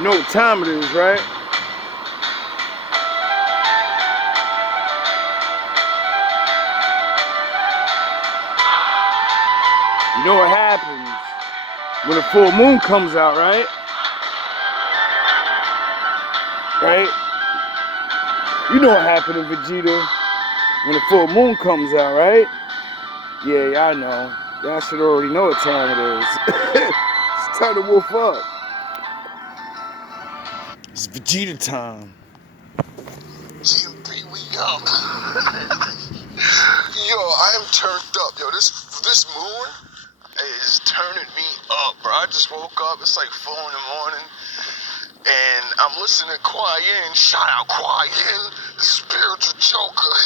You know what time it is, right? You know what happens when a full moon comes out, right? Right? You know what happened to Vegeta when the full moon comes out, right? Yeah, I know. Y'all should already know what time it is. It's time to wolf up. It's Vegeta time. GMB, we up. Yo, I am turned up. Yo, this moon is turning me up, bro. I just woke up. It's like 4 in the morning. And I'm listening to Quiet. Shout out Quiet, the spiritual joker.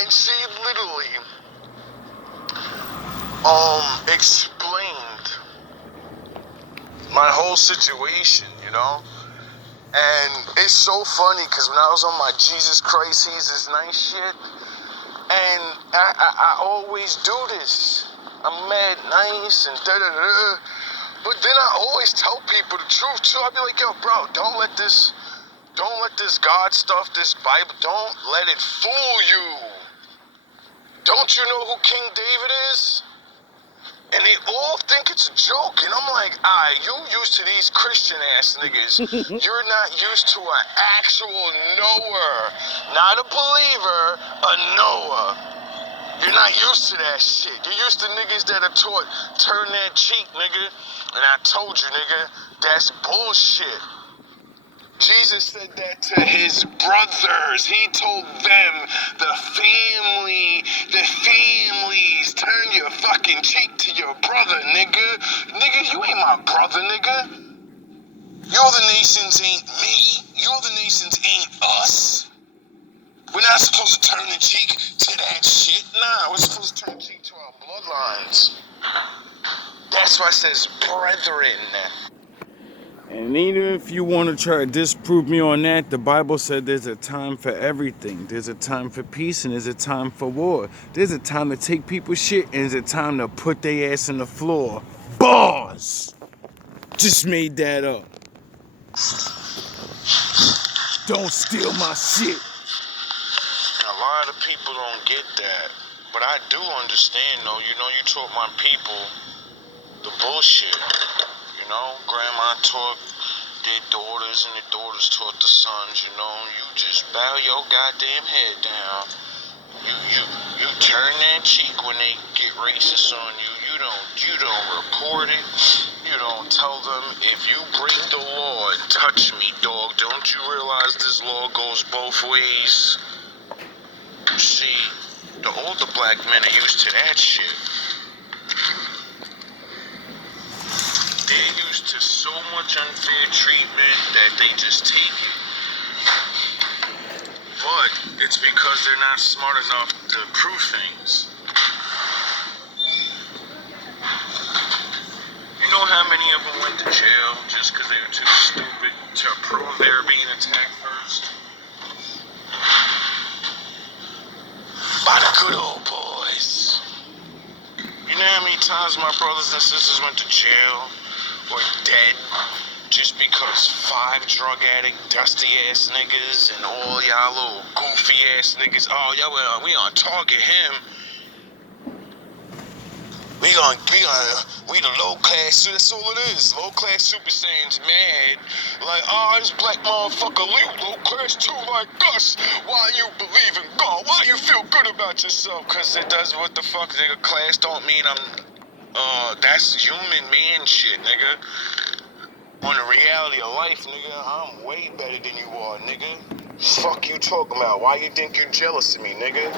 And she literally explained my whole situation, you know? And it's so funny because when I was on my Jesus Christ, he's this nice shit, and I always do this. I'm mad nice and da-da-da. But then I always tell people the truth too. I be like, yo, bro, don't let this God stuff, this Bible, don't let it fool you. Don't you know who King David is? And they all think it's a joke. And I'm like, you used to these Christian ass niggas. You're not used to an actual knower. Not a believer, a knower. You're not used to that shit. You're used to niggas that are taught, turn that cheek, nigga. And I told you, nigga, that's bullshit. Jesus said that to his brothers. He told them, the families, turn your fucking cheek to your brother, nigga. Nigga, you ain't my brother, nigga. You other nations ain't me. You other nations ain't us. We're not supposed to turn the cheek to that shit. Nah, we're supposed to turn the cheek to our bloodlines. That's why it says brethren. And even if you want to try to disprove me on that, the Bible said there's a time for everything. There's a time for peace and there's a time for war. There's a time to take people's shit and there's a time to put their ass on the floor. Bars! Just made that up. Don't steal my shit. A lot of people don't get that. But I do understand, though. You know, you taught my people the bullshit. You know, grandma taught their daughters and the daughters taught the sons, you know. You just bow your goddamn head down. You turn that cheek when they get racist on you. You don't report it. You don't tell them, if you break the law and touch me, dog, don't you realize this law goes both ways? See, the older black men are used to that shit. They're used to so much unfair treatment that they just take it. But it's because they're not smart enough to prove things. You know how many of them went to jail just because they were too stupid to prove they were being attacked first? By the good old boys. You know how many times my brothers and sisters went to jail or dead just because 5 drug addict, dusty ass niggas and all y'all little goofy ass niggas, we gonna target him. We the low class, that's all it is. Low class Super Saiyans mad. Like, this black motherfucker, low class too like us. Why you believe in God? Why you feel good about yourself? Cause it does what the fuck, nigga. Class don't mean that's human man shit, nigga. On the reality of life, nigga, I'm way better than you are, nigga. Fuck you talking about? Why you think you're jealous of me, nigga?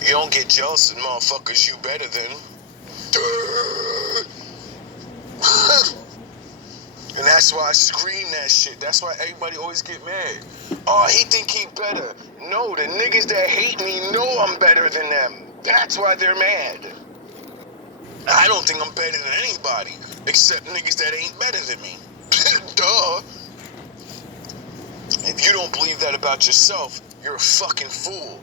You don't get jealous of motherfuckers you better than. And that's why I scream that shit. That's why everybody always get mad. Oh, he think he better. No, the niggas that hate me know I'm better than them. That's why they're mad. I don't think I'm better than anybody, except niggas that ain't better than me. Duh. If you don't believe that about yourself, you're a fucking fool.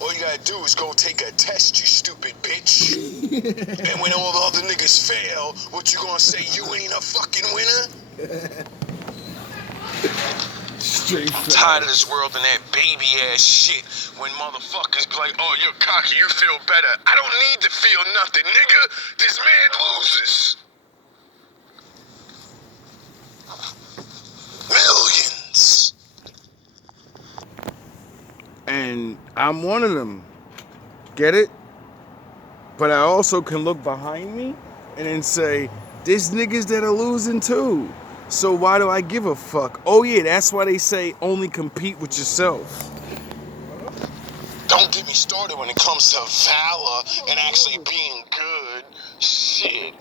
All you gotta do is go take a test, you stupid bitch. And when all the other niggas fail, what you gonna say? You ain't a fucking winner? Straight I'm facts. tired of this world and that baby ass shit. When motherfuckers be like, oh, you're cocky, you feel better. I don't need to feel nothing, nigga. This man loses. Millions. And I'm one of them. Get it? But I also can look behind me and then say, there's niggas that are losing too. So why do I give a fuck? Oh yeah, that's why they say only compete with yourself. Don't get me started when it comes to valor and actually being good. Shit.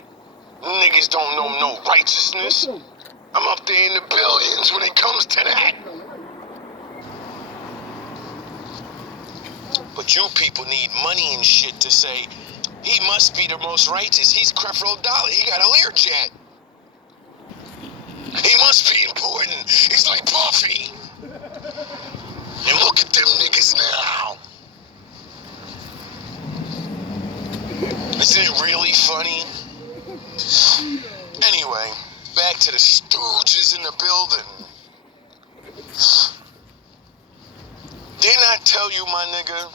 Niggas don't know no righteousness. I'm up there in the billions when it comes to that. But you people need money and shit to say, he must be the most righteous. He's Creflo Dollar. He got a Learjet. He must be important. He's like Puffy. And look at them niggas now. Isn't it really funny? Anyway, back to the stooges in the building. Didn't I tell you, my nigga?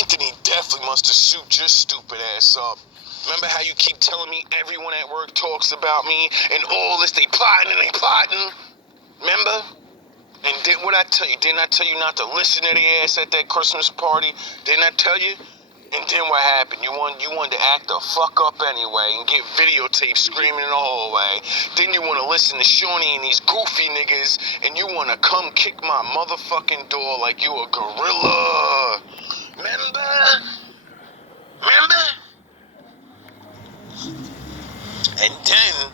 Anthony definitely must have souped your stupid ass up. Remember how you keep telling me everyone at work talks about me and all this, they plotting and they plotting? Remember? And what I tell you? Didn't I tell you not to listen to their ass at that Christmas party? Didn't I tell you? And then what happened? You wanted to act the fuck up anyway and get videotaped screaming in the hallway. Then you want to listen to Shawnee and these goofy niggas, and you want to come kick my motherfucking door like you a gorilla. Remember? And then,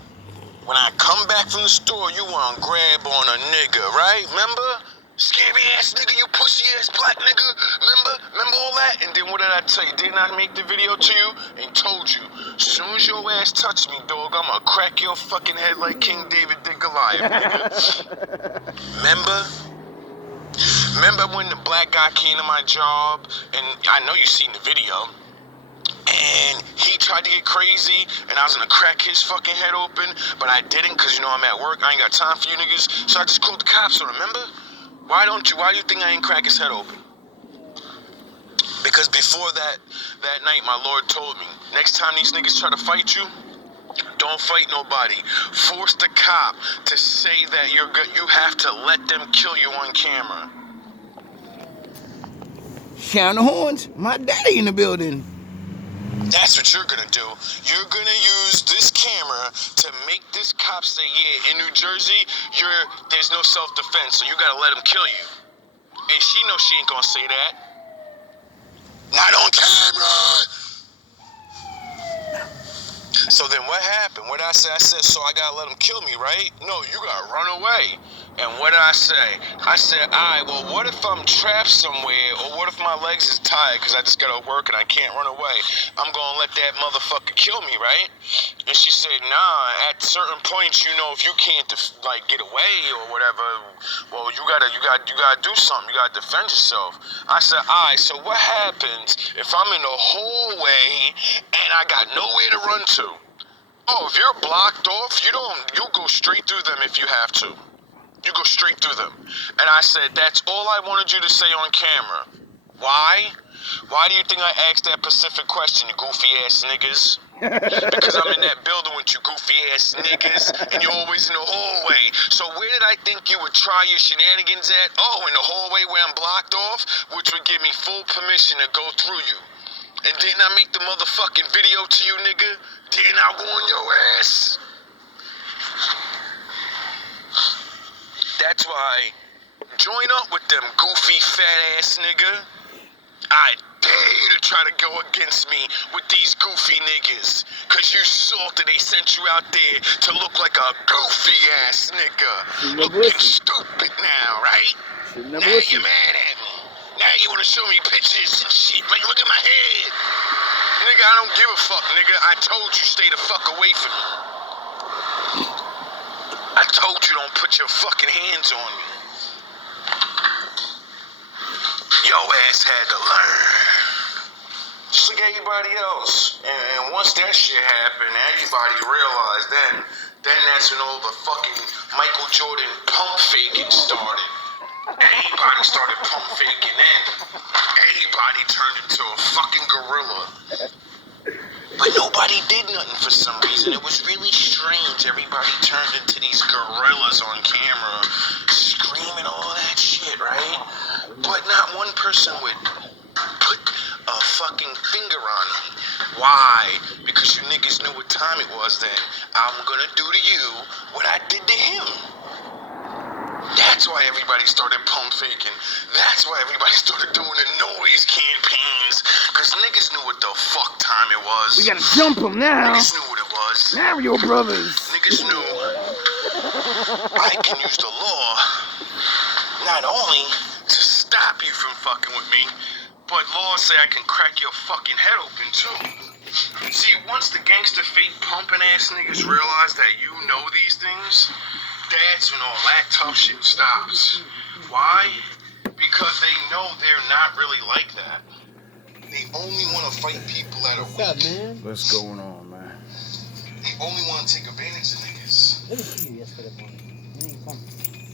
when I come back from the store, you want to grab on a nigga, right? Remember? Scary ass nigga, you pussy ass black nigga. Remember all that? And then what did I tell you? Didn't I make the video to you and told you? As soon as your ass touch me, dog, I'ma crack your fucking head like King David did Goliath, nigga. Remember when the black guy came to my job? And I know you seen the video. And he tried to get crazy, and I was gonna crack his fucking head open, but I didn't, cause you know I'm at work. I ain't got time for you niggas, so I just called the cops on him. Remember? Why do you think I ain't crack his head open? Because before that night, my Lord told me, next time these niggas try to fight you, don't fight nobody. Force the cop to say that you're good. You have to let them kill you on camera. Sound the horns. My daddy in the building. That's what you're gonna do. You're gonna use this camera to make this cop say, yeah, in New Jersey, there's no self-defense, so you gotta let him kill you. And she knows she ain't gonna say that. Not on camera! So then what happened? What did I say? I said, so I gotta let him kill me, right? No, you gotta run away. And what did I say? I said, alright, well, what if I'm trapped somewhere, or what if my legs is tired because I just gotta work and I can't run away? I'm gonna let that motherfucker kill me, right? And she said, nah, at certain points, you know, if you can't, get away or whatever, well, you gotta do something. You gotta defend yourself. I said, alright, so what happens if I'm in the hallway and I got nowhere to run to? Oh, if you're blocked off, you go straight through them if you have to. You go straight through them. And I said, that's all I wanted you to say on camera. Why? Why do you think I asked that specific question, you goofy ass niggas? Because I'm in that building with you goofy ass niggas, and you're always in the hallway. So where did I think you would try your shenanigans at? Oh, in the hallway where I'm blocked off, which would give me full permission to go through you. And didn't I make the motherfucking video to you, nigga? Didn't I warn your ass? That's why, join up with them goofy fat ass nigga. I dare you to try to go against me with these goofy niggas. Cause you salted, they sent you out there to look like a goofy ass nigga. Looking stupid now, right? Now you're mad at me. Now you wanna show me pictures and shit. Like, look at my head. Nigga, I don't give a fuck, nigga. I told you stay the fuck away from me. I told you don't put your fucking hands on me. Your ass had to learn. Just like everybody else. And once that shit happened, everybody realized then that's when all the fucking Michael Jordan pump faking started. Everybody started pump faking then. Everybody turned into a fucking gorilla. But nobody did nothing for some reason. It was really strange. Everybody turned into these gorillas on camera, screaming all that shit, right? But not one person would put a fucking finger on me. Why? Because you niggas knew what time it was then. I'm gonna do to you what I did to him. That's why everybody started pump faking. That's why everybody started doing the noise campaigns. Because niggas knew what the fuck time it was. We gotta jump him now. Niggas knew what it was. Mario Brothers. Niggas knew I can use the law not only to stop you from fucking with me, but laws say I can crack your fucking head open too. See, once the gangster fake pumping ass niggas realize that you know these things, that's when all that tough shit stops. Why? Because they know they're not really like that. They only want to fight people that are weak. Man? What's going on, man? They only want to take advantage of niggas. I didn't see you yesterday morning. You didn't come.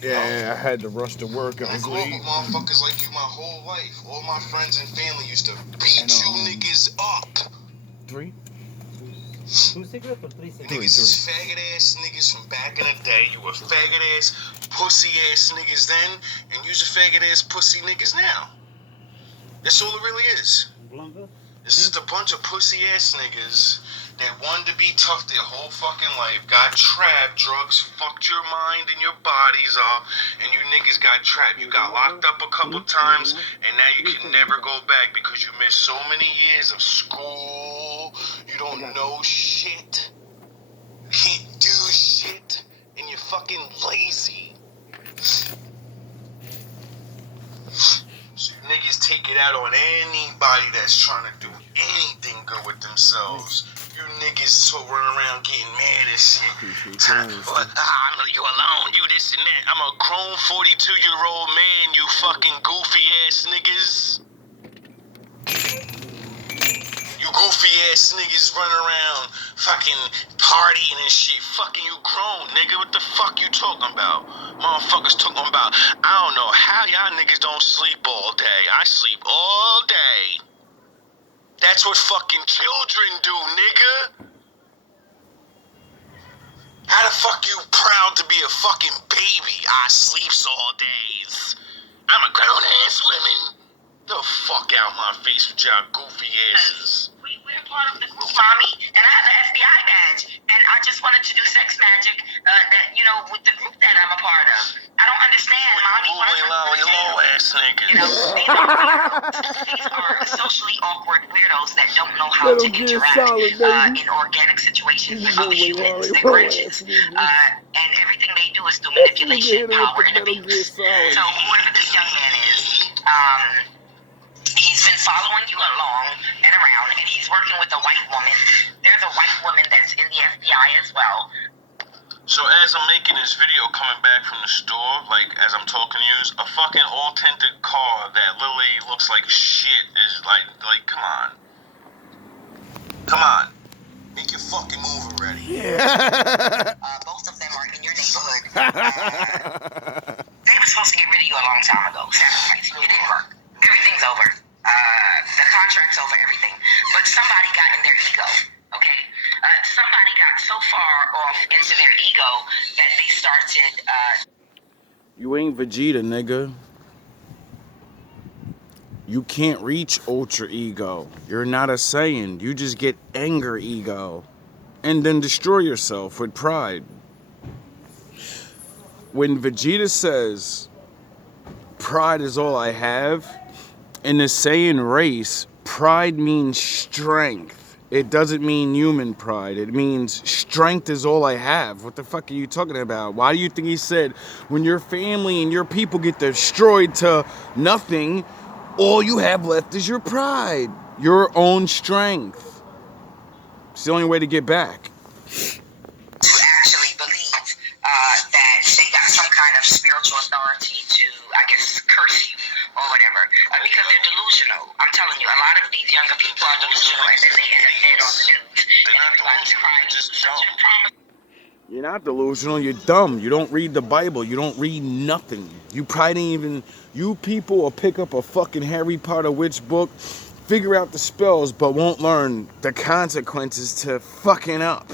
Yeah, I had to rush to work. I I was grew up late. with motherfuckers like you my whole life. All my friends and family used to beat you niggas up. 3? 2 cigarettes or 3 cigarettes? Niggas is faggot ass niggas from back in the day. You were faggot ass, pussy ass niggas then, and you's a faggot ass, pussy niggas now. That's all it really is. Blanca? It's just a bunch of pussy ass niggas that wanted to be tough their whole fucking life, got trapped, drugs fucked your mind and your bodies up, and you niggas got trapped. You got locked up a couple times, and now you can never go back because you missed so many years of school. You don't know shit. You can't do shit, and you're fucking lazy. So you niggas take it out on anybody that's trying to do anything good with themselves. You niggas so run around getting mad and shit. I know you alone, you this and that. I'm a grown 42-year-old man, you fucking goofy ass niggas. You goofy ass niggas run around fucking partying and shit. Fucking you grown, nigga. What the fuck you talking about? Motherfuckers talking about, I don't know how y'all niggas don't sleep all day. I sleep all day. That's what fucking children do, nigga. How the fuck you proud to be a fucking baby? I sleeps all days. I'm a grown ass woman. The fuck out my face with y'all goofy asses. We're part of the group, mommy, and I have an FBI badge, and I just wanted to do sex magic, with the group that I'm a part of. I don't understand, mommy. Low ass nigga. You know, these are socially awkward weirdos that don't know how to interact in organic situations with other humans. They're Grinches. And everything they do is through manipulation, power, and abuse. So whoever this young man is, he's been following you along and around, and he's working with a white woman. There's a white woman that's in the FBI as well. So as I'm making this video coming back from the store, like as I'm talking to you, a fucking all-tinted car that literally looks like shit is like, come on. Come on. Make your fucking move already. Yeah. Both of them are in your neighborhood. They were supposed to get rid of you a long time ago. Sacrifice you. It didn't work. Everything's over. The contract's over, everything. But somebody got in their ego, okay? Somebody got so far off into their ego that they started, You ain't Vegeta, nigga. You can't reach Ultra Ego. You're not a Saiyan. You just get anger ego. And then destroy yourself with pride. When Vegeta says, pride is all I have, in the Saiyan race, pride means strength. It doesn't mean human pride. It means strength is all I have. What the fuck are you talking about? Why do you think he said, when your family and your people get destroyed to nothing, all you have left is your pride, your own strength. It's the only way to get back. to actually believe that they got some kind of spiritual authority to, I guess, curse you or whatever. Because they're delusional. I'm telling you, a lot of these younger people are delusional, and then they end up dead on the news. And everybody's crying. You're not delusional, you're dumb. You don't read the Bible, you don't read nothing. You probably didn't even, you people will pick up a fucking Harry Potter witch book, figure out the spells, but won't learn the consequences to fucking up.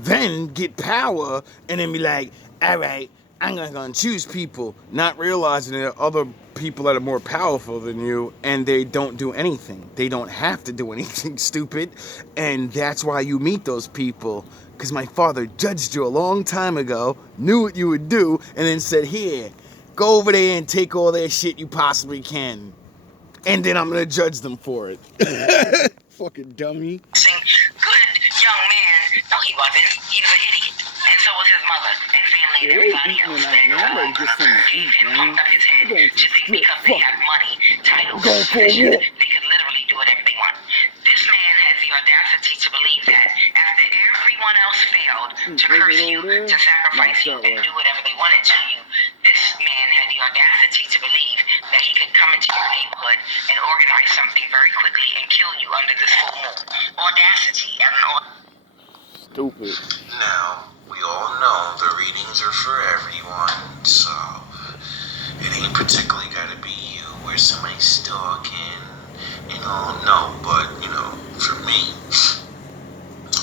Then get power and then be like, all right, I'm gonna choose people, not realizing there are other people that are more powerful than you and they don't do anything. They don't have to do anything, stupid. And that's why you meet those people. Because my father judged you a long time ago, knew what you would do, and then said, here, go over there and take all that shit you possibly can. And then I'm gonna judge them for it. Fucking dummy. Good young man. No, he wasn't. He was an idiot. And so was his mother and family and everybody else. That gave him pumped up his head to think because they have money, titles, positions, they could literally do whatever they want. This man has the audacity to believe that after everyone else failed to curse you, to sacrifice you, and do whatever they wanted to you, this man had the audacity to believe that he could come into your neighborhood and organize something very quickly and kill you under this full moon. Audacity. Stupid. Now, we all know the readings are for everyone, so it ain't particularly gotta be you where somebody's stalking, no, but, for me,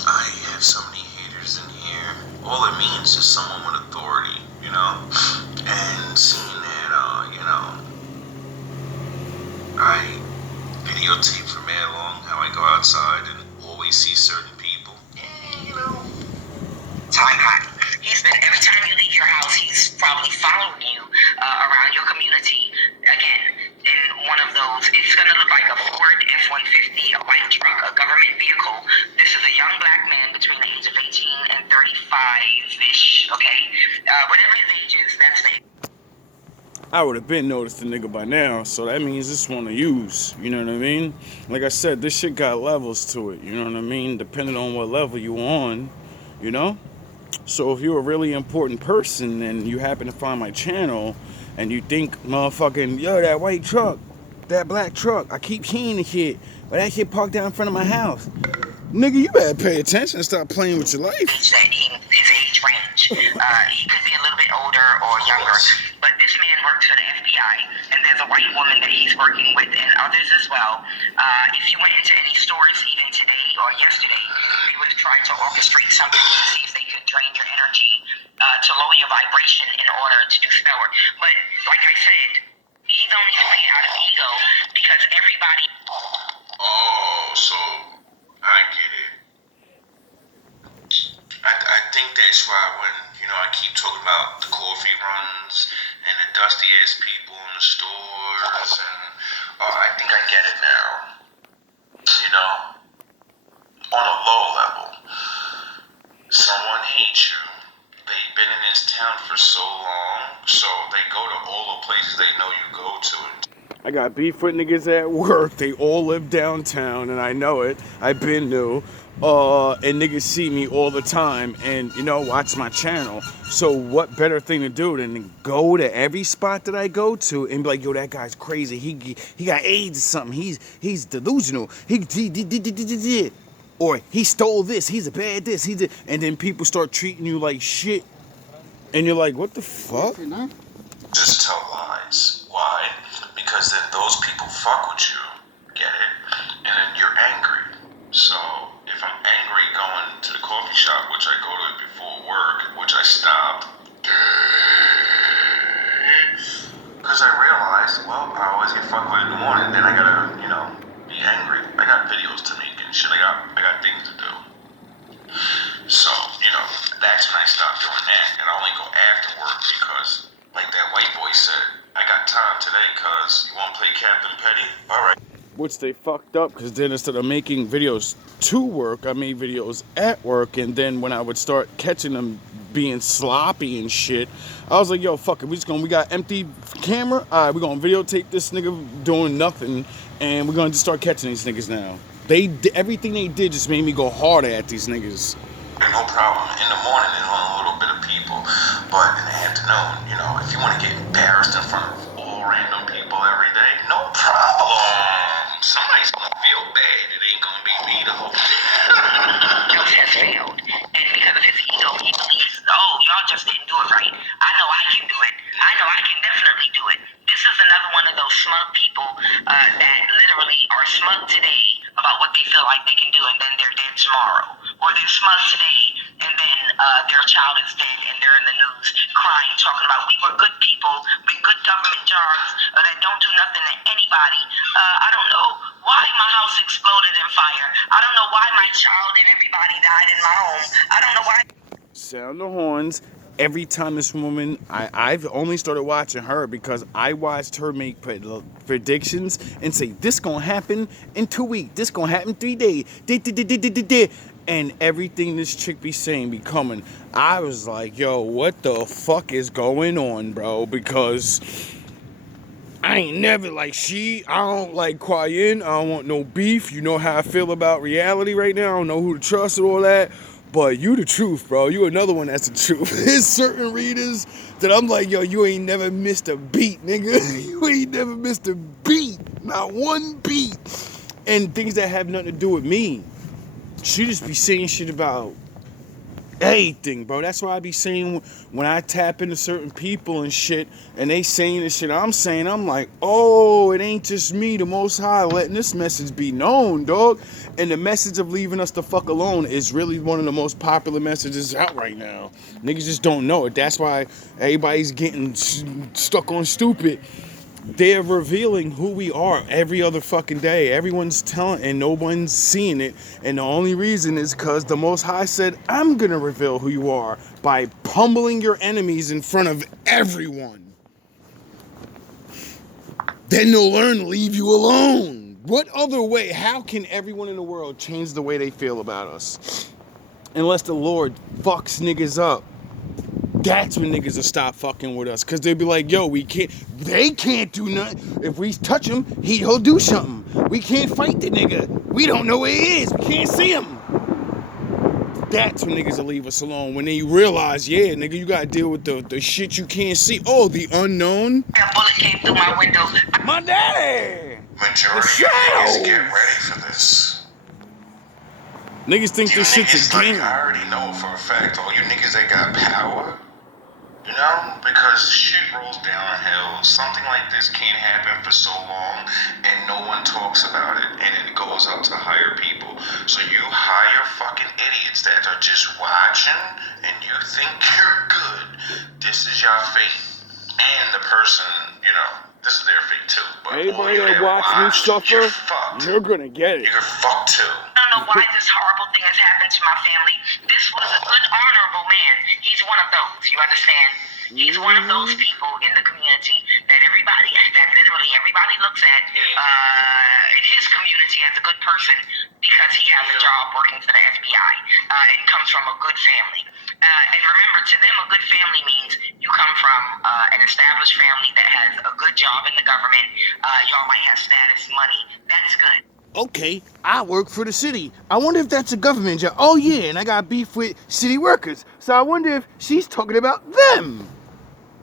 I have so many haters in here. All it means is someone with authority, and seeing that, I videotape for mad long how I go outside and always see certain people. Time hot. He's been, every time you leave your house, he's probably following you around your community. Again, in one of those, it's going to look like a Ford F-150, a white truck, a government vehicle. This is a young black man between the age of 18 and 35-ish, okay? Whatever his age is, that's the... I would have been noticed the nigga by now, so that means this one to use, you know what I mean? Like I said, this shit got levels to it, you know what I mean? Depending on what level you on, So if you're a really important person and you happen to find my channel and you think, motherfucking, yo, that white truck, that black truck, I keep seeing the shit, but that shit parked down in front of my house. Nigga, you better pay attention and stop playing with your life. His age range. He could be a little bit older or younger, but this man works for the FBI, and there's a white woman that he's working with and others as well. If you went into any stores even today or yesterday, they would have tried to orchestrate something to see if they could drain your energy to lower your vibration in order to do spell work. But like I said, he's only doing it out of ego because everybody... Oh, so I get it. I think that's why when, I keep talking about the coffee runs and the dusty ass people in the stores and I think I get it now. On a low level, someone hates you. They've been in this town for so long, so they go to all the places they know you go to. I got beef with niggas at work. They all live downtown, and I know it. I've been new. And niggas see me all the time and, watch my channel. So what better thing to do than go to every spot that I go to and be like, yo, that guy's crazy. He got AIDS or something. He's delusional. He or he stole this. He's a bad this. And then people start treating you like shit. And you're like, what the fuck? Just tell lies. Why? Because then those people fuck with you. Get it? And then you're angry. So if I'm angry going to the coffee shop, which I go to before work, which I stopped, because I realized, well, I always get fucked with in the morning, then I gotta, be angry. I got videos to make and shit. I got things to do. So, that's when I stopped doing that, and I only go after work because, like that white boy said, I got time today, cuz you wanna play Captain Petty? Alright. Which they fucked up, because then instead of making videos to work, I made videos at work, and then when I would start catching them being sloppy and shit, I was like, yo, fuck it, we got empty camera, alright, we're gonna videotape this nigga doing nothing, and we're gonna just start catching these niggas now. Everything they did just made me go harder at these niggas. No problem. In the morning, there's only a little bit of people, but in the afternoon, if you want to get embarrassed in front of all random people every birthday. No problem. Somebody's gonna feel bad. It ain't gonna be me though. Else has failed. And because of his ego, he believes, oh, y'all just didn't do it right. I know I can do it. I know I can definitely do it. This is another one of those smug people that literally are smug today about what they feel like they can do, and then they're dead tomorrow. Or they're smug today, and then their child is dead, and they're in the news crying, talking about we were good people with good government jobs that don't do nothing to anybody. I don't know why my house exploded in fire. I don't know why my child and everybody died in my home. I don't know why. Sound the horns. Every time this woman, I've only started watching her because I watched her make predictions and say, this gonna happen in 2 weeks, this gonna happen 3 days, and everything this chick be saying be coming. I was like, yo, what the fuck is going on, bro? Because I ain't never like I don't like quiet. I don't want no beef. You know how I feel about reality right now. I don't know who to trust and all that. But you the truth, bro. You another one that's the truth. There's certain readers that I'm like, yo, you ain't never missed a beat, nigga. You ain't never missed a beat. Not one beat. And things that have nothing to do with me. She just be saying shit about everything, bro. That's why I be saying when I tap into certain people and shit, and they saying the shit I'm saying, I'm like, oh, it ain't just me, the Most High, letting this message be known, dog. And the message of leaving us the fuck alone is really one of the most popular messages out right now. Niggas just don't know it. That's why everybody's getting stuck on stupid. They're revealing who we are every other fucking day. Everyone's telling and no one's seeing it. And the only reason is because the Most High said, I'm going to reveal who you are by pummeling your enemies in front of everyone. Then they'll learn to leave you alone. What other way? How can everyone in the world change the way they feel about us? Unless the Lord fucks niggas up. That's when niggas will stop fucking with us. Cause they'll be like, yo, they can't do nothing. If we touch him, he'll do something. We can't fight the nigga. We don't know where he is. We can't see him. That's when niggas will leave us alone. When they realize, yeah, nigga, you gotta deal with the shit you can't see. Oh, the unknown. That bullet came through my window. My daddy. Majority of niggas get ready for this. Niggas think this shit's a game. I already know for a fact, all you niggas that got power, you know, because shit rolls downhill. Something like this can't happen for so long, and no one talks about it, and it goes up to higher people. So you hire fucking idiots that are just watching, and you think you're good. This is your fate. And the person, you know, this is their fate too. But anybody that watch me suffer, you're gonna get it. You're fucked too. I don't know why this horrible thing has happened to my family. This was a good, honorable man. He's one of those, you understand? He's one of those people in the community that literally everybody looks at in his community as a good person because he has a job working for the FBI and comes from a good family. And remember, to them, a good family means you come from an established family that has a good job in the government. Y'all might have status, money. That's good. Okay, I work for the city. I wonder if that's a government job. Oh yeah, and I got beef with city workers. So I wonder if she's talking about them.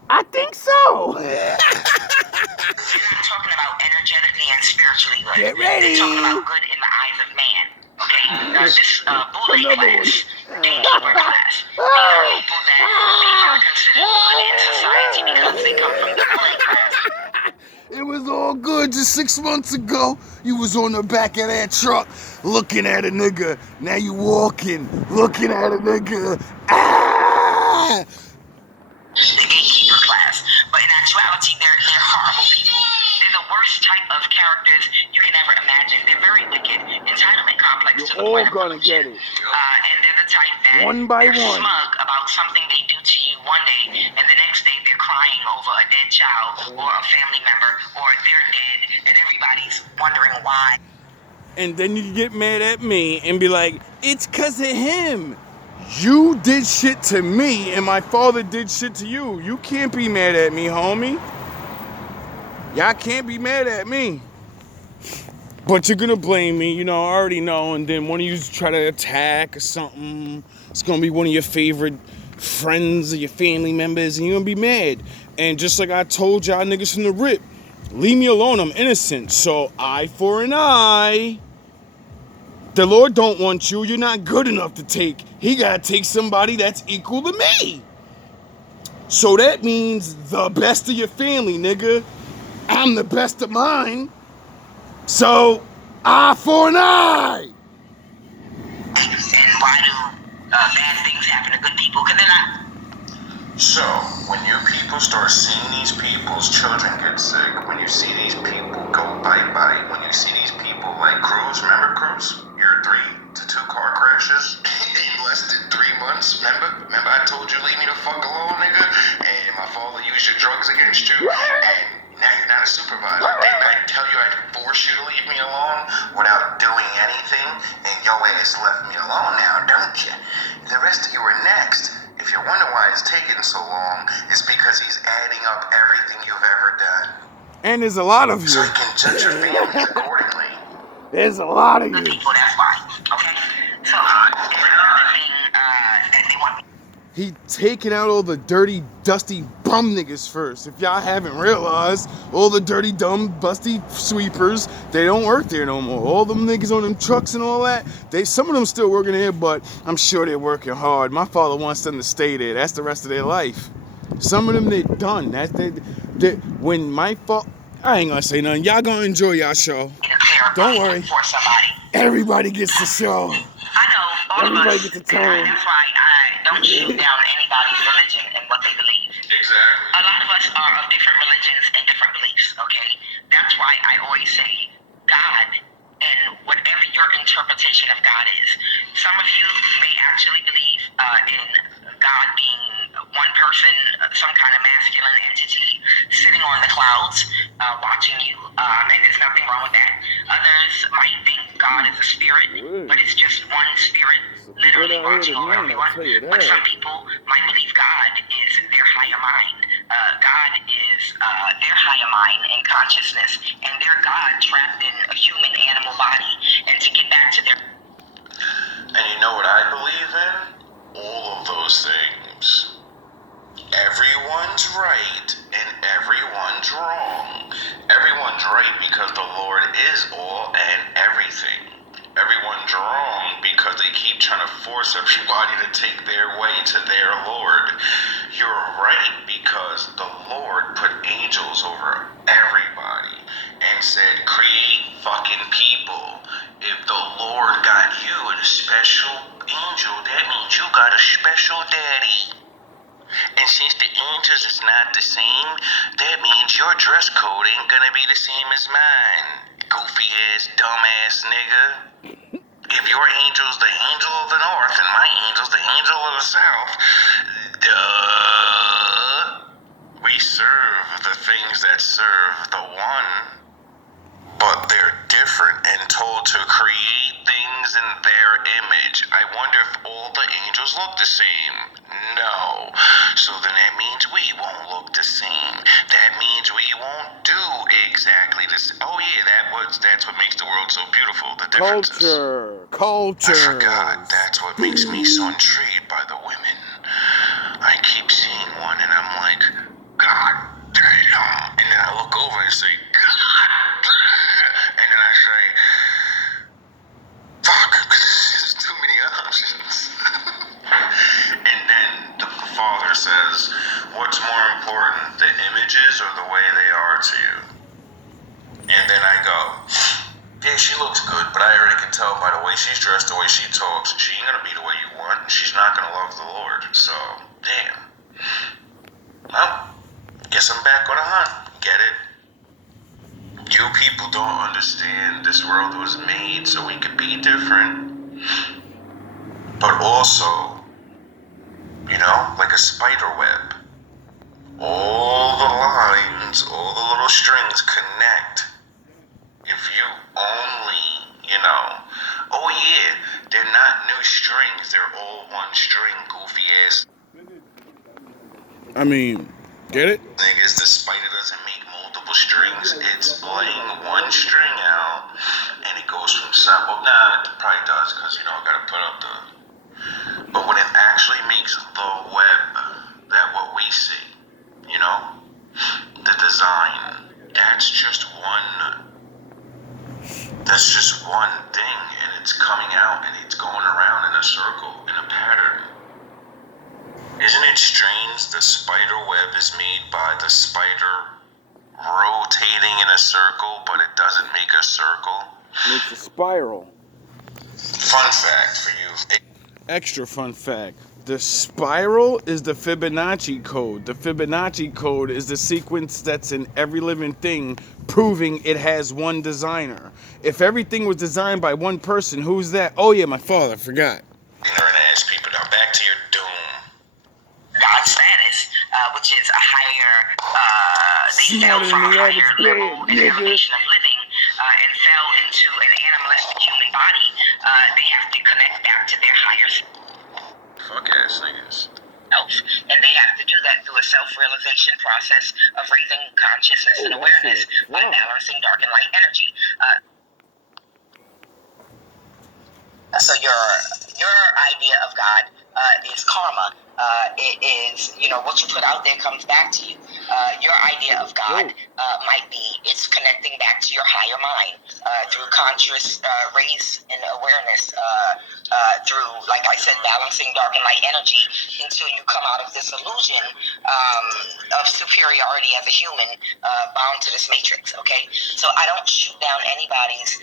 I think so. They're not talking about energetically and spiritually good. Get ready. They're talking about good in the eyes of man. Okay? This boule class, gatekeeper class, these are people that they are considered good in society because they come from the boule class. It was all good just 6 months ago. You was on the back of that truck looking at a nigga. Now you walking, looking at a nigga. Ah! The gatekeeper class. But in actuality, they're horrible people. They're the worst type of characters you can ever imagine. They're very wicked. Entitlement complex to the You're all point of gonna religion. get it. And they're the type that One by they're one. smug about something they do to you one day, and the next day they're crying over a dead child or a family member, or they're dead, and everybody's wondering why. And then you get mad at me and be like, it's cause of him. You did shit to me and my father did shit to you. You can't be mad at me, homie. Y'all can't be mad at me. But you're gonna blame me, you know, I already know. And then one of you try to attack or something. It's gonna be one of your favorite friends or your family members, and you're gonna be mad. And just like I told y'all niggas from the rip, Leave me alone, I'm innocent. So eye for an eye. The Lord don't want you. You're not good enough to take. He gotta take somebody that's equal to me. So that means the best of your family, nigga. I'm the best of mine. So eye for an eye. And why do bad things happen to good people? Because they're not. So, when you people start seeing these people's children get sick, when you see these people go bye-bye, when you see these people like Cruz, remember Cruz? Your 3 to 2 car crashes in less than 3 months, remember? Remember I told you leave me the fuck alone, nigga? And my father used your drugs against you? And now you're not a supervisor. Didn't I tell you I'd force you to leave me alone without doing anything? And your ass left me alone now, don't you? The rest of you are next. If you're wondering why it's taking so long, it's because he's adding up everything you've ever done. And there's a lot of you. So he can judge your families accordingly. There's a lot of Good you. people, that's why. Okay? So, there's another thing that they want me. He taking out all the dirty, dusty bum niggas first. If y'all haven't realized, all the dirty, dumb, busty sweepers, they don't work there no more. All them niggas on them trucks and all that, some of them still working there, but I'm sure they're working hard. My father wants them to stay there. That's the rest of their life. Some of them, they're done. When my father, I ain't gonna say nothing. Y'all gonna enjoy y'all show. Don't worry. For somebody. Everybody gets the show. I know, all Everybody of us. gets a turn. That's why I don't shoot down anybody's religion and what they believe. Exactly. A lot of us are of different religions and different beliefs, okay? That's why I always say God and whatever your interpretation of God is. Some of you may actually believe in God being one person, some kind of masculine entity sitting on the clouds watching you, and there's nothing wrong with that. Others might think God is a spirit, but it's just one spirit literally watching over everyone. But some people might believe God is their higher mind. God is their higher mind and consciousness, and their God trapped in a human animal body. And to get back to their... And you know what I believe in? All of those things. Everyone's right and everyone's wrong. Everyone's right because the Lord is all and everything. Everyone's wrong because they keep trying to force everybody to take their way to their Lord. You're right because the Lord put angels over everybody and said, create fucking people. If the Lord got you a special angel, that means you got a special daddy. And since the angels is not the same, that means your dress code ain't gonna be the same as mine. Goofy ass, dumb ass nigga. If your angel's the angel of the north and my angel's the angel of the south, duh. We serve the things that serve the one, but they're different and told to create things in their image. I wonder if all the angels look the same. No. So then that means we won't look the same. That means we won't do exactly the same. Oh yeah, that's what makes the world so beautiful. The differences. Culture. I forgot. That's what makes me so intrigued by the women. I keep seeing one and I'm like, God damn. And then I look over and say, God damn. And then I say, fuck, there's too many options. And then the Father says, what's more important, the images or the way they are to you? And then I go, yeah, she looks good, but I already can tell by the way she's dressed, the way she talks, she ain't gonna be the way you want, and she's not gonna love the Lord. So, damn. Well, guess I'm back on a hunt. Get it? You people don't understand this world was made so we could be different, but also, you know, like a spider web. All the lines, all the little strings connect. If you only, you know, oh yeah, they're not new strings, they're all one string, goofy ass. I mean, get it? Niggas, the spider doesn't make multiple strings, it's playing one string out, and it goes from side, well, nah, it probably does, because, you know, I gotta put up but when it actually makes the web, that what we see, you know, the design, that's just one thing, and it's coming out and it's going around in a circle, in a pattern. Isn't it strange the spider web is made by the spider rotating in a circle, but it doesn't make a circle? Makes a spiral. Fun fact for you. Extra fun fact. The spiral is the Fibonacci code. The Fibonacci code is the sequence that's in every living thing, proving it has one designer. If everything was designed by one person, who's that? Oh yeah, my father, forgot. Ignorant ass people. Now back to your doom. God status, which is a higher, they fell Smarter from than a the average higher man, level and nigga. elevation of living and fell into an animalistic human body. They have to connect back to their higher Fuck ass niggas. self, and they have to do that through a self-realization process of raising consciousness and awareness by balancing dark and light energy. So your idea of God is karma. It is, what you put out there comes back to you. Your idea of God might be it's connecting back to your higher mind through conscious raise and awareness through, like I said, balancing dark and light energy until you come out of this illusion of superiority as a human bound to this matrix, okay? So I don't shoot down anybody's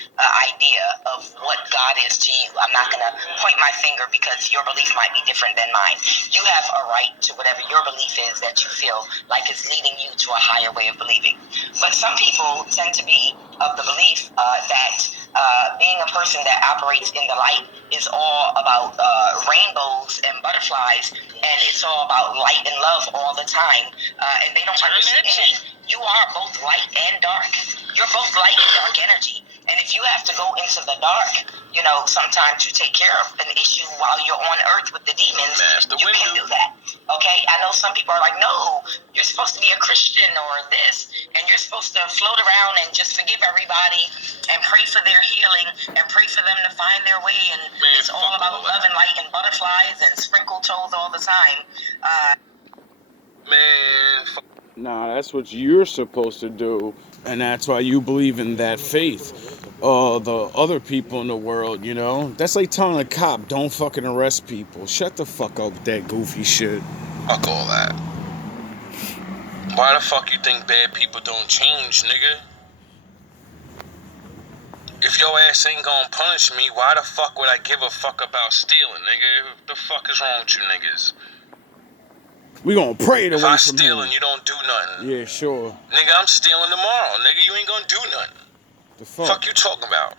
idea of what God is to you. I'm not going to point my finger because your belief might be different than mine. You have a right to whatever your belief is that you feel like is leading you to a higher way of believing. But some people tend to be of the belief that being a person that operates in the light is all about rainbows and butterflies, and it's all about light and love all the time, and they don't understand. You are both light and dark. You're both light and dark energy. And if you have to go into the dark, sometimes to take care of an issue while you're on earth with the demons, you can do that. Okay? I know some people are like, no, you're supposed to be a Christian or this, and you're supposed to float around and just forgive everybody and pray for their healing and pray for them to find their way. And it's all about love and light and butterflies and sprinkle toes all the time. Nah, that's what you're supposed to do, and that's why you believe in that faith. The other people in the world, that's like telling a cop, don't fucking arrest people. Shut the fuck up with that goofy shit. Fuck all that. Why the fuck you think bad people don't change, nigga? If your ass ain't gonna punish me, why the fuck would I give a fuck about stealing, nigga? What the fuck is wrong with you niggas? We gonna pray to If away I from steal him. and you don't do nothing, Yeah, sure. nigga, I'm stealing tomorrow. Nigga, you ain't gonna do nothing. The fuck? Fuck you talking about?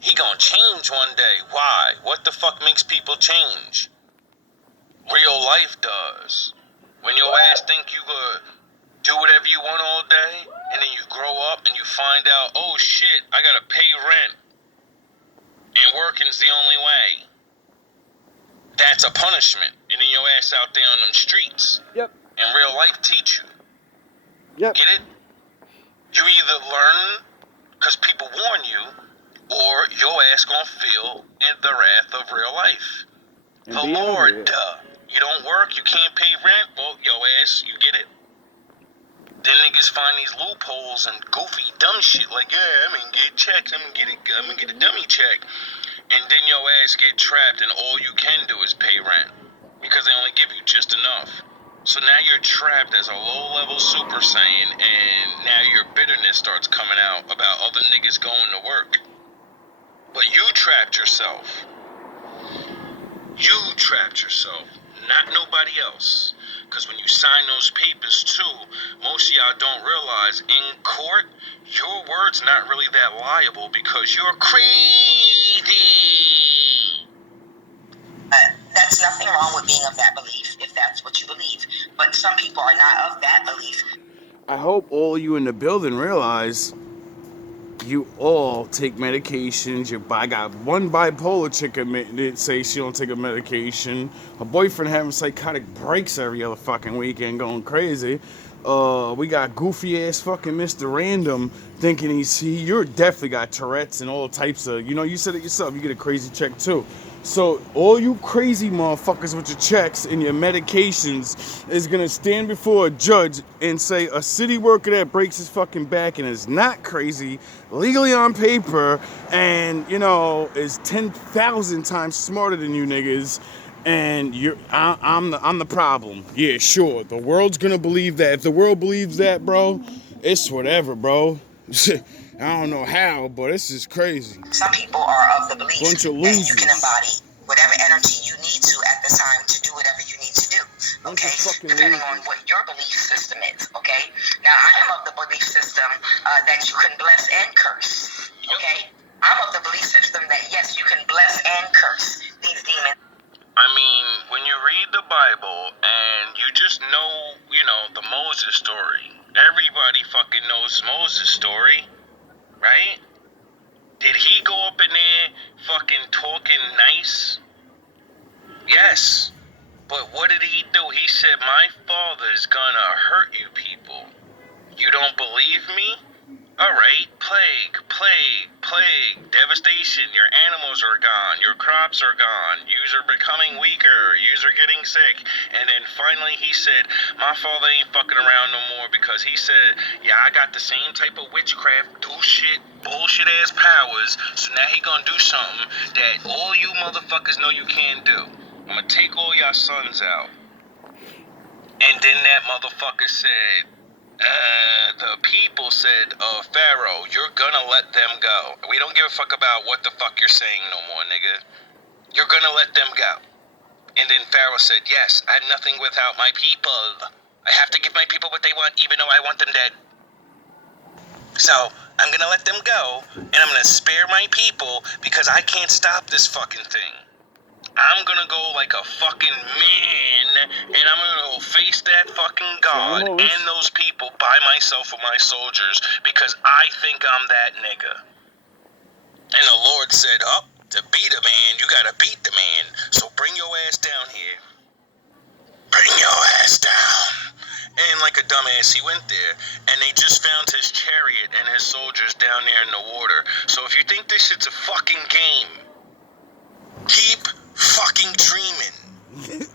He gonna change one day. Why? What the fuck makes people change? Real life does. When your ass think you gonna do whatever you want all day, and then you grow up and you find out, oh shit, I gotta pay rent, and working's the only way. That's a punishment. And then your ass out there on them streets. Yep. And real life teach you. Yep. Get it? You either learn because people warn you, or your ass gonna feel in the wrath of real life. And The be Lord, angry. you don't work, you can't pay rent, well, your ass, you get it? Then niggas find these loopholes and goofy dumb shit like, yeah, I'm gonna get checks, I'm gonna get a dummy check. And then your ass get trapped and all you can do is pay rent. Because they only give you just enough. So now you're trapped as a low-level Super Saiyan, and now your bitterness starts coming out about other niggas going to work. But you trapped yourself. You trapped yourself, not nobody else. Because when you sign those papers too, most of y'all don't realize in court, your word's not really that liable because you're crazy. That's nothing wrong with being of that belief, if that's what you believe. But some people are not of that belief. I hope all you in the building realize you all take medications. I got one bipolar chick that say she don't take a medication. Her boyfriend having psychotic breaks every other fucking weekend going crazy. We got goofy ass fucking Mr. Random thinking you're definitely got Tourette's and all types of, you said it yourself, you get a crazy check too. So all you crazy motherfuckers with your checks and your medications is gonna stand before a judge and say a city worker that breaks his fucking back and is not crazy, legally on paper, and is 10,000 times smarter than you niggas, and I'm the problem. Yeah, sure. The world's gonna believe that. If the world believes that, bro, it's whatever, bro. I don't know how, but this is crazy. Some people are of the belief Bunch of that you can losers. embody whatever energy you need to at the time to do whatever you need to do. Bunch Okay, of fucking depending losers. on what your belief system is. Okay, now I am of the belief system that you can bless and curse. Okay, I'm of the belief system that yes, you can bless and curse these demons. I mean, when you read the Bible and you just know, the Moses story. Everybody fucking knows Moses' story, right? Did he go up in there fucking talking nice? Yes. But what did he do? He said, my father's gonna hurt you people. You don't believe me? Alright, plague, devastation, your animals are gone, your crops are gone, yous are becoming weaker, yous are getting sick. And then finally he said, my father ain't fucking around no more because he said, yeah, I got the same type of witchcraft, bullshit ass powers, so now he gonna do something that all you motherfuckers know you can't do. I'm gonna take all y'all sons out. And then that motherfucker said, the people said, Pharaoh, you're gonna let them go. We don't give a fuck about what the fuck you're saying no more, nigga. You're gonna let them go. And then Pharaoh said, yes, I'm nothing without my people. I have to give my people what they want, even though I want them dead. So, I'm gonna let them go, and I'm gonna spare my people, because I can't stop this fucking thing. I'm gonna go like a fucking man, and I'm gonna go face that fucking God and those people by myself with my soldiers, because I think I'm that nigga. And the Lord said, to beat a man, you gotta beat the man, so bring your ass down here. Bring your ass down. And like a dumbass, he went there, and they just found his chariot and his soldiers down there in the water. So if you think this shit's a fucking game, keep fucking dreaming.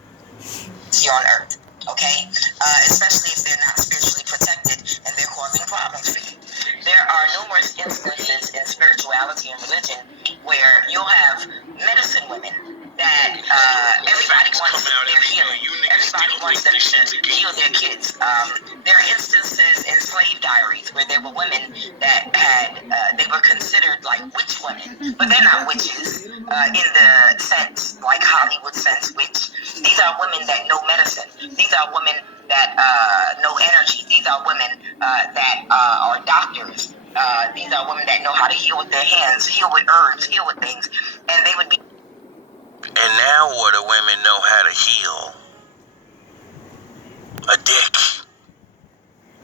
On earth, okay? Especially if they're not spiritually protected and they're causing problems for you. There are numerous instances in spirituality and religion where you'll have medicine women that everybody wants their healing. Everybody wants them to heal their kids. There are instances in slave diaries where there were women that had, they were considered like witch women, but they're not witches in the sense, like Hollywood sense, witch. These are women that know medicine. These are women that know energy. These are women that are doctors. These are women that know how to heal with their hands, heal with herbs, heal with things. And they would be... And now what do women know how to heal? A dick.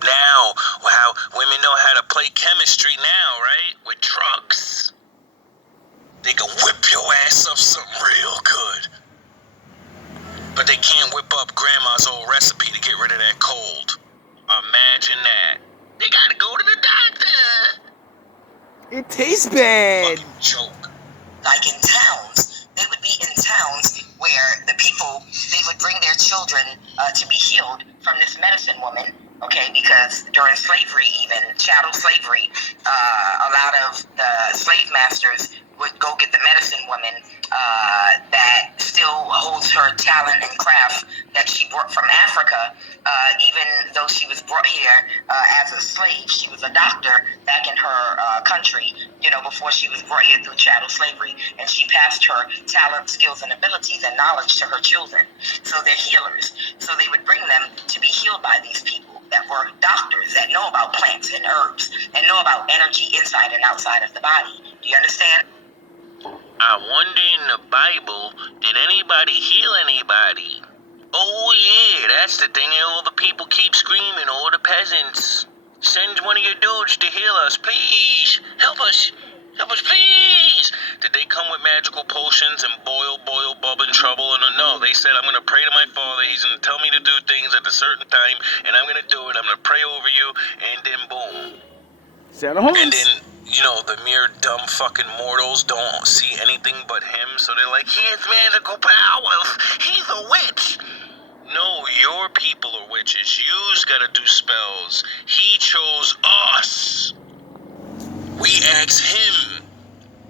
Now, how women know how to play chemistry now, right? With drugs. They can whip your ass up something real good. But they can't whip up grandma's old recipe to get rid of that cold. Imagine that. They gotta go to the doctor. It tastes bad. Fucking joke. Like in towns, they would be in towns where the people, they would bring their children to be healed from this medicine woman, okay, because during slavery even, chattel slavery, a lot of the slave masters would go get the medicine woman that still holds her talent and craft that she brought from Africa, even though she was brought here as a slave. She was a doctor back in her country, before she was brought here through chattel slavery, and she passed her talent, skills, and abilities and knowledge to her children. So they're healers. So they would bring them to be healed by these people that were doctors that know about plants and herbs and know about energy inside and outside of the body. Do you understand? I wonder in the Bible, did anybody heal anybody? Oh yeah, that's the thing that all the people keep screaming, all the peasants. Send one of your dudes to heal us, please. Help us, please. Did they come with magical potions and boil, bub in trouble? And no, they said, I'm going to pray to my father. He's going to tell me to do things at a certain time, and I'm going to do it. I'm going to pray over you, and then boom. Sound of And then you know, the mere dumb fucking mortals don't see anything but him, so they're like, he has magical powers, he's a witch. No, your people are witches. You's gotta do spells. He chose us. We asked him,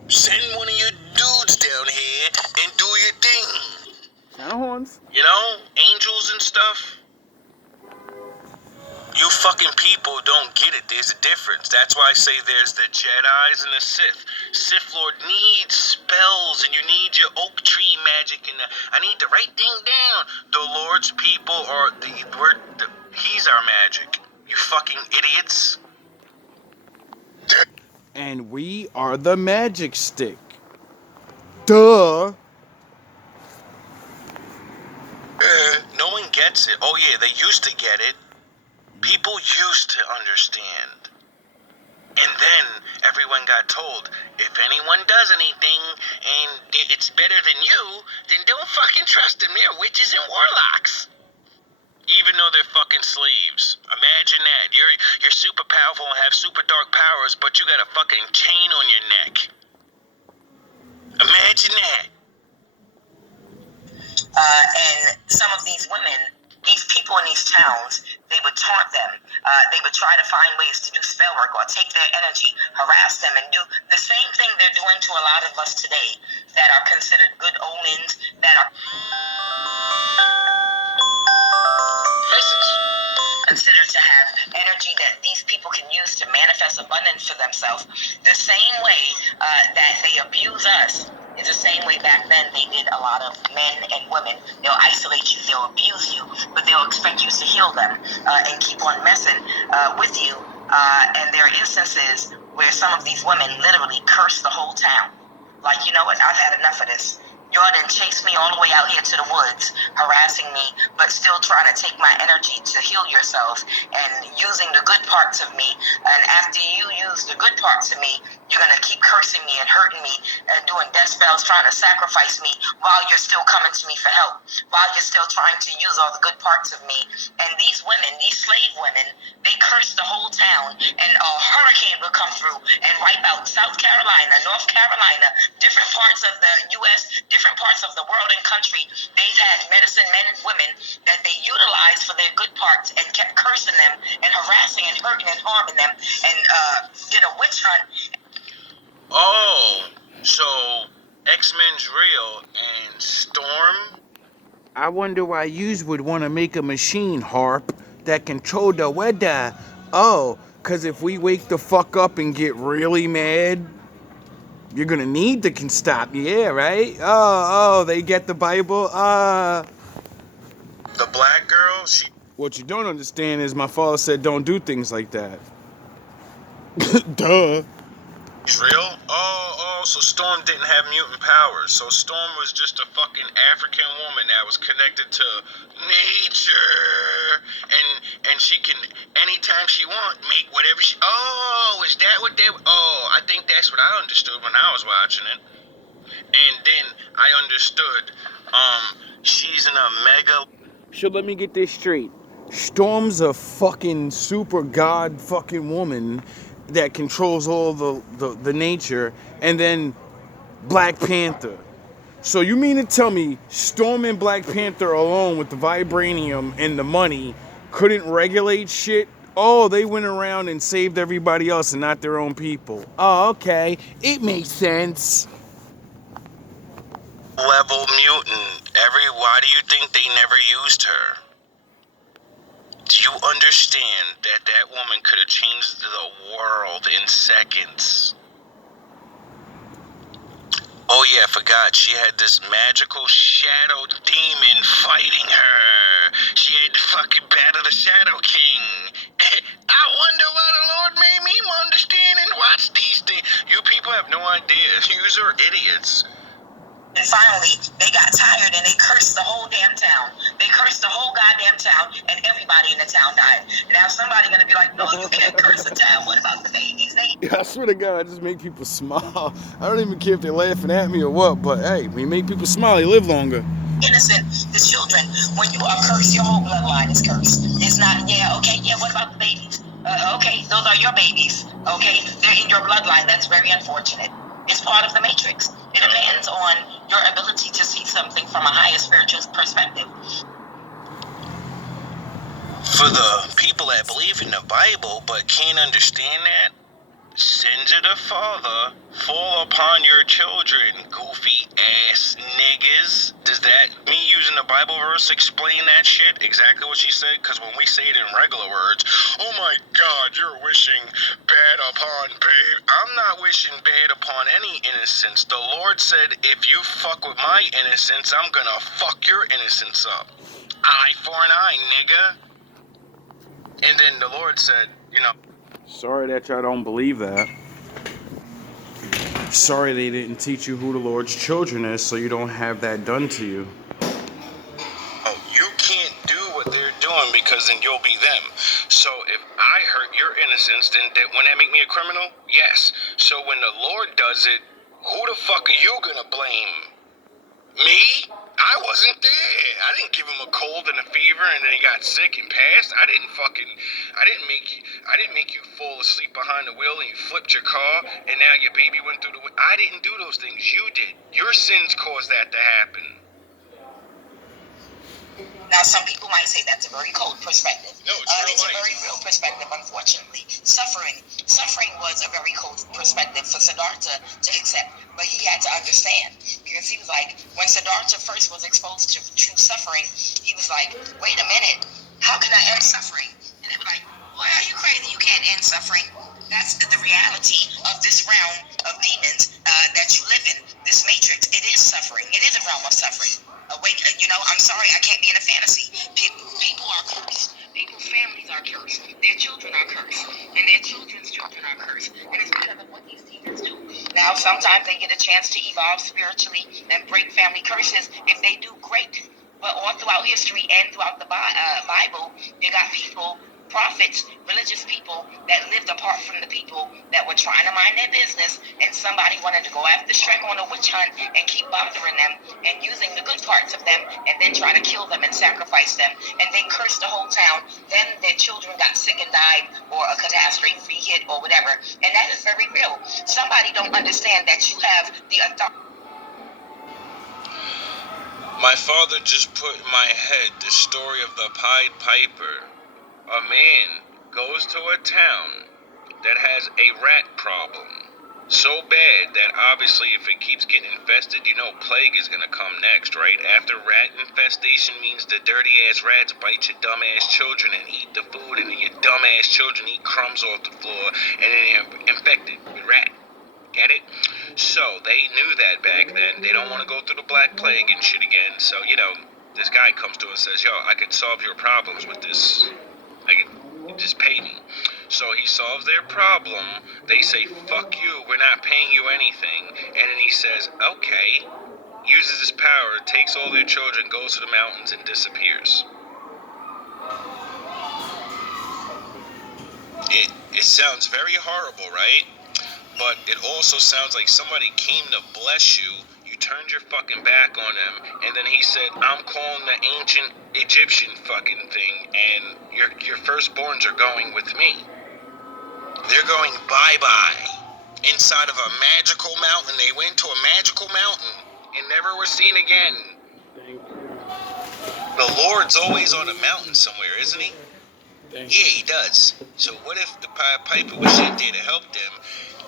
send one of your dudes down here and do your thing. Sound horns. You know, angels and stuff. You fucking people don't get it. There's a difference. That's why I say there's the Jedis and the Sith. Sith Lord needs spells, and you need your oak tree magic, and I need to write thing down. The Lord's people are he's our magic. You fucking idiots. And we are the magic stick. Duh. No one gets it. Oh yeah, they used to get it. People used to understand. And then everyone got told, if anyone does anything and it's better than you, then don't fucking trust them. They're witches and warlocks. Even though they're fucking slaves. Imagine that. You're super powerful and have super dark powers, but you got a fucking chain on your neck. Imagine that. And some of these women, these people in these towns, they would taunt them. They would try to find ways to do spell work or take their energy, harass them, and do the same thing they're doing to a lot of us today that are considered good omens, that are considered to have energy that these people can use to manifest abundance for themselves. The same way that they abuse us is the same way back then they did a lot of men and women. They'll isolate you, they'll abuse you, but they'll expect you to heal them and keep on messing with you. And there are instances where some of these women literally curse the whole town. Like, you know what, I've had enough of this. Y'all done chased me all the way out here to the woods, harassing me, but still trying to take my energy to heal yourselves and using the good parts of me. And after you use the good parts of me, you're going to keep cursing me and hurting me and doing death spells, trying to sacrifice me while you're still coming to me for help, while you're still trying to use all the good parts of me. And these women, these slave women, they curse the whole town, and a hurricane will come through and wipe out South Carolina, North Carolina, different parts of the U.S., different parts of the world and country. They've had medicine men and women that they utilized for their good parts and kept cursing them and harassing and hurting and harming them, and did a witch hunt. Oh, so X-Men's real and Storm? I wonder why yous would want to make a machine, Harp, that control the weather. Oh, cause if we wake the fuck up and get really mad, you're gonna need to can stop. Yeah, right? Oh, they get the Bible. The black girl, she... What you don't understand is my father said don't do things like that. Duh. She's real? Oh, so Storm didn't have mutant powers. So Storm was just a fucking African woman that was connected to nature. And she can, anytime she wants, make whatever she... Oh, is that what they... Oh, I think that's what I understood when I was watching it. And then I understood, she's in a mega... So let me get this straight. Storm's a fucking super god fucking woman that controls all the nature, and then Black Panther. So you mean to tell me Storm and Black Panther alone with the vibranium and the money couldn't regulate shit? Oh, they went around and saved everybody else and not their own people. Oh, okay. It makes sense. Level mutant. Why do you think they never used her? Do you understand that that woman could have changed the world in seconds? Oh yeah, I forgot. She had this magical shadow demon fighting her. She had to fucking battle the Shadow King. I wonder why the Lord made me understand and watch these things. You people have no idea. Yous are idiots. And finally, they got tired and they cursed the whole damn town. They cursed the whole goddamn town, and everybody in the town died. And now somebody's gonna be like, no, you can't curse the town. What about the babies? I swear to God, I just make people smile. I don't even care if they're laughing at me or what, but hey, when you make people smile, they live longer. Innocent, the children, when you are cursed, your whole bloodline is cursed. It's not, what about the babies? Okay, those are your babies. Okay, they're in your bloodline. That's very unfortunate. It's part of the matrix. It depends on your ability to see something from a higher spiritual perspective. For the people that believe in the Bible but can't understand that, sins of the Father fall upon your children, goofy ass niggas. Does that, me using the Bible verse, explain that shit? Exactly what she said? Because when we say it in regular words, oh my God, you're wishing bad upon babe. I'm not wishing bad upon any innocence. The Lord said, if you fuck with my innocence, I'm gonna fuck your innocence up. Eye for an eye, nigga. And then the Lord said, you know, Sorry that y'all don't believe that. Sorry they didn't teach you who the Lord's children is, so you don't have that done to you. oh, you can't do what they're doing because then you'll be them. So if I hurt your innocence, then wouldn't that make me a criminal? Yes. So when the Lord does it, who the fuck are you gonna blame? Me? I wasn't there. I didn't give him a cold and a fever and then he got sick and passed. I didn't make you fall asleep behind the wheel and you flipped your car and now your baby went through the window. I didn't do those things. You did. Your sins caused that to happen. Now, some people might say that's a very cold perspective. No, it's a very real perspective, unfortunately. Suffering was a very cold perspective for Siddhartha to accept, but he had to understand, because he was like, when Siddhartha first was exposed to true suffering, he was like, wait a minute, how can I end suffering? And they were like, why are you crazy? You can't end suffering. That's the reality of this realm of demons that you live in, this matrix. It is suffering. It is a realm of suffering. I'm sorry, I can't be in a fantasy. People are cursed. People's families are cursed. Their children are cursed. And their children's children are cursed. And it's because of what these demons do. Now, sometimes they get a chance to evolve spiritually and break family curses. If they do, great. But all throughout history and throughout the Bible, you got people, prophets, religious people that lived apart from the people that were trying to mind their business, and somebody wanted to go after Shrek on a witch hunt and keep bothering them and using the good parts of them and then try to kill them and sacrifice them, and they cursed the whole town. Then their children got sick and died, or a catastrophe hit, or whatever. And that is very real. Somebody don't understand that you have the authority. My father just put in my head the story of the Pied Piper. A man goes to a town that has a rat problem. So bad that obviously if it keeps getting infested, plague is gonna come next, right? After rat infestation means the dirty ass rats bite your dumb ass children and eat the food, and then your dumb ass children eat crumbs off the floor, and then they're infected with rat. Get it? So they knew that back then. They don't want to go through the Black Plague and shit again. So, this guy comes to us and says, yo, I could solve your problems with this. I could just pay me. So he solves their problem. They say, fuck you, we're not paying you anything. And then he says, okay. Uses his power, takes all their children, goes to the mountains and disappears. It sounds very horrible, right? But it also sounds like somebody came to bless you. You turned your fucking back on them, and then he said, I'm calling the ancient Egyptian fucking thing, and your firstborns are going with me. They're going bye-bye. Inside of a magical mountain. They went to a magical mountain and never were seen again. The Lord's always on a mountain somewhere, isn't he? Yeah, he does. So what if the Pied Piper was sent there to help them,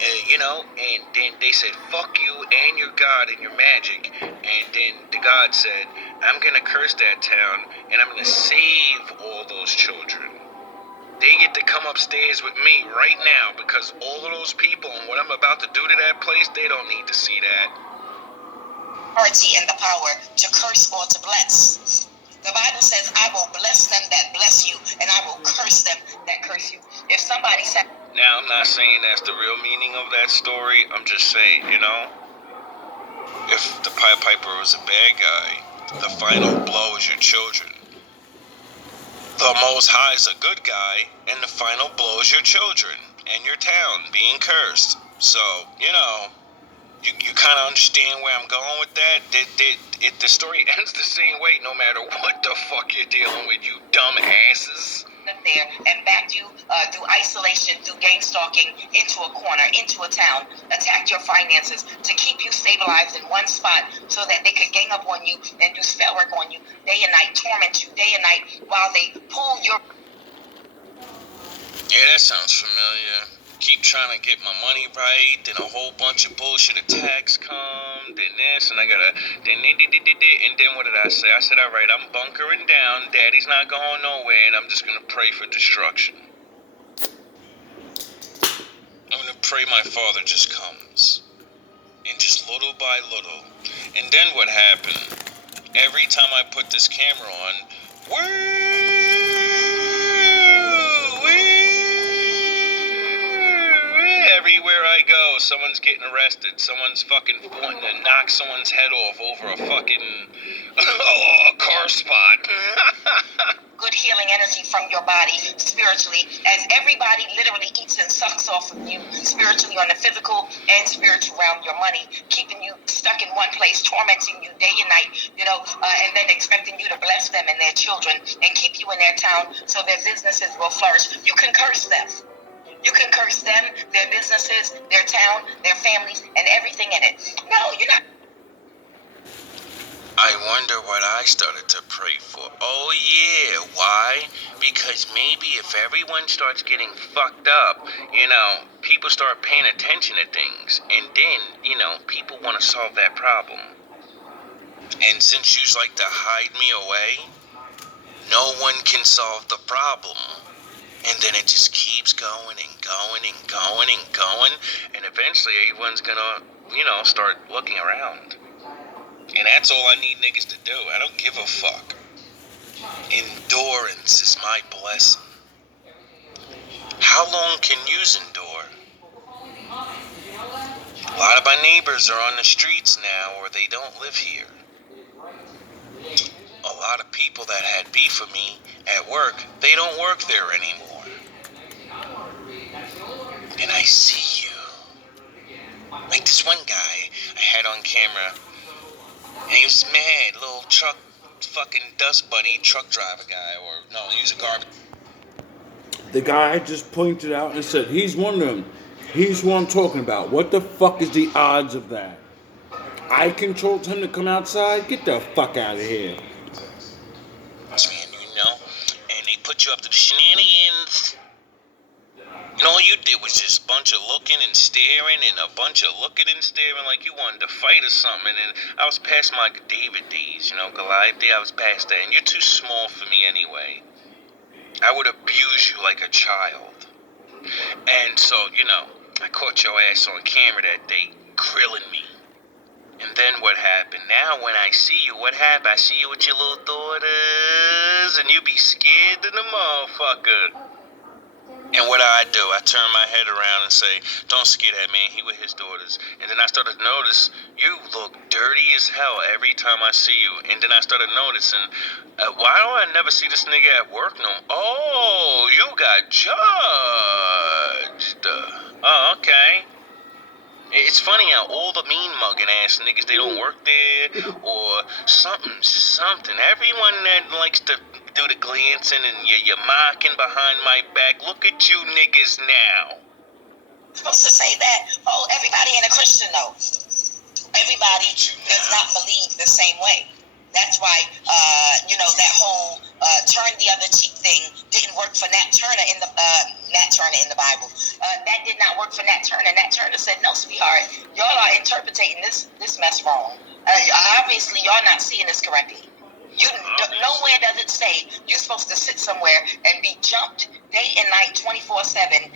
and then they said, fuck you and your God and your magic, and then the God said, I'm going to curse that town, and I'm going to save all those children. They get to come upstairs with me right now, because all of those people and what I'm about to do to that place, they don't need to see that. Authority and the power to curse or to bless. The Bible says, I will bless them that bless you, and I will curse them that curse you. If somebody said... Now, I'm not saying that's the real meaning of that story. I'm just saying, if the Pied Piper was a bad guy, the final blow is your children. The Most High is a good guy, and the final blow is your children and your town being cursed. So, you kind of understand where I'm going with that? The story ends the same way no matter what the fuck you're dealing with, you dumb asses. there and backed you through isolation, through gang stalking, into a corner, into a town, attacked your finances to keep you stabilized in one spot so that they could gang up on you and do spell work on you day and night, torment you day and night while they pull your... Yeah, that sounds familiar. Keep trying to get my money right, then a whole bunch of bullshit attacks come, then this, and I gotta, and then what did I say? I said, all right, I'm bunkering down, daddy's not going nowhere, and I'm just gonna pray for destruction. I'm gonna pray my father just comes. And just little by little. And then what happened? Every time I put this camera on, everywhere I go, someone's getting arrested. Someone's fucking wanting to knock someone's head off over a fucking a car spot. Good healing energy from your body spiritually, as everybody literally eats and sucks off of you spiritually on the physical and spiritual realm, your money, keeping you stuck in one place, tormenting you day and night, and then expecting you to bless them and their children and keep you in their town so their businesses will flourish. You can curse them. You can curse them, their businesses, their town, their families, and everything in it. No, you're not. I wonder what I started to pray for. Oh yeah, why? Because maybe if everyone starts getting fucked up, people start paying attention to things, and then, people want to solve that problem. And since you like to hide me away, no one can solve the problem. And then it just keeps going and going and going and going, and eventually everyone's gonna, start looking around. And that's all I need niggas to do. I don't give a fuck. Endurance is my blessing. How long can you endure? A lot of my neighbors are on the streets now, or they don't live here. A lot of people that had beef with me at work, they don't work there anymore. And I see you. Like this one guy I had on camera, and he was mad, little fucking dust bunny truck driver guy, or no, he was a garbage. The guy just pointed out and said, he's one of them. He's who I'm talking about. What the fuck is the odds of that? I controlled him to come outside? Get the fuck out of here. Man, and they put you up to the shenanigans. And all you did was just a bunch of looking and staring and a bunch of looking and staring like you wanted to fight or something. And I was past my David days, Goliath day, I was past that. And you're too small for me anyway. I would abuse you like a child. And so, I caught your ass on camera that day, grilling me. And then what happened? Now when I see you, what happened? I see you with your little daughters, and you be scared to the motherfucker. And what do? I turn my head around and say, don't scare that man, he with his daughters. And then I started to notice, you look dirty as hell every time I see you. And then I started noticing, why don't I never see this nigga at work no more? Oh, you got judged. Oh, okay. It's funny how all the mean mugging ass niggas, they don't work there or something. Everyone that likes to do the glancing and you're mocking behind my back. Look at you niggas now. Supposed to say that, everybody ain't a Christian though. Everybody does not believe the same way. That's why, that whole turn the other cheek thing didn't work for Nat Turner in the Bible. That did not work for Nat Turner. Nat Turner said, no, sweetheart, y'all are interpreting this mess wrong. Obviously, y'all not seeing this correctly. Nowhere does it say you're supposed to sit somewhere and be jumped day and night, 24/7,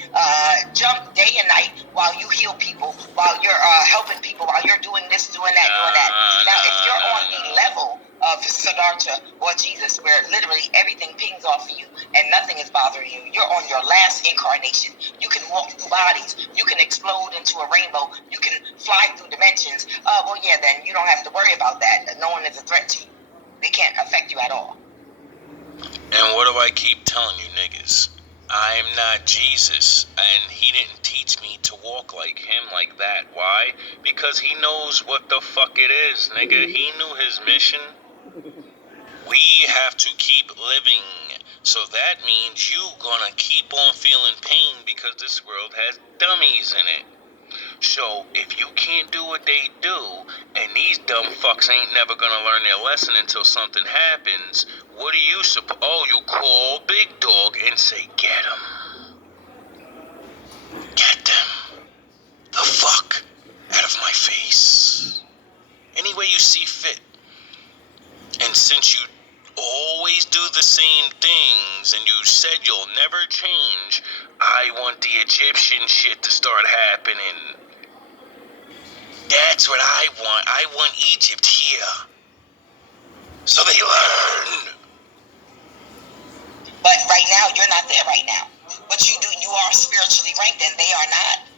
jump day and night while you heal people, while you're helping people, while you're doing this, doing that, doing that. Now, if you're on the level of Siddhartha or Jesus, where literally everything pings off of you and nothing is bothering you, you're on your last incarnation. You can walk through bodies. You can explode into a rainbow. You can fly through dimensions. Then you don't have to worry about that. No one is a threat to you. They can't affect you at all. And what do I keep telling you niggas? I'm not Jesus, and he didn't teach me to walk like him like that. Why? Because he knows what the fuck it is, nigga. He knew his mission. We have to keep living So that means you gonna keep on feeling pain because this world has dummies in it. So if you can't do what they do, and these dumb fucks ain't never gonna learn their lesson until something happens, what do you suppose? Oh, you call Big Dog and say, get him. Get them the fuck out of my face. Any way you see fit. And since you always do the same things and you said you'll never change, I want the Egyptian shit to start happening. That's what I want. I want Egypt here. So they learn. But right now, you're not there right now. But you are spiritually ranked and they are not.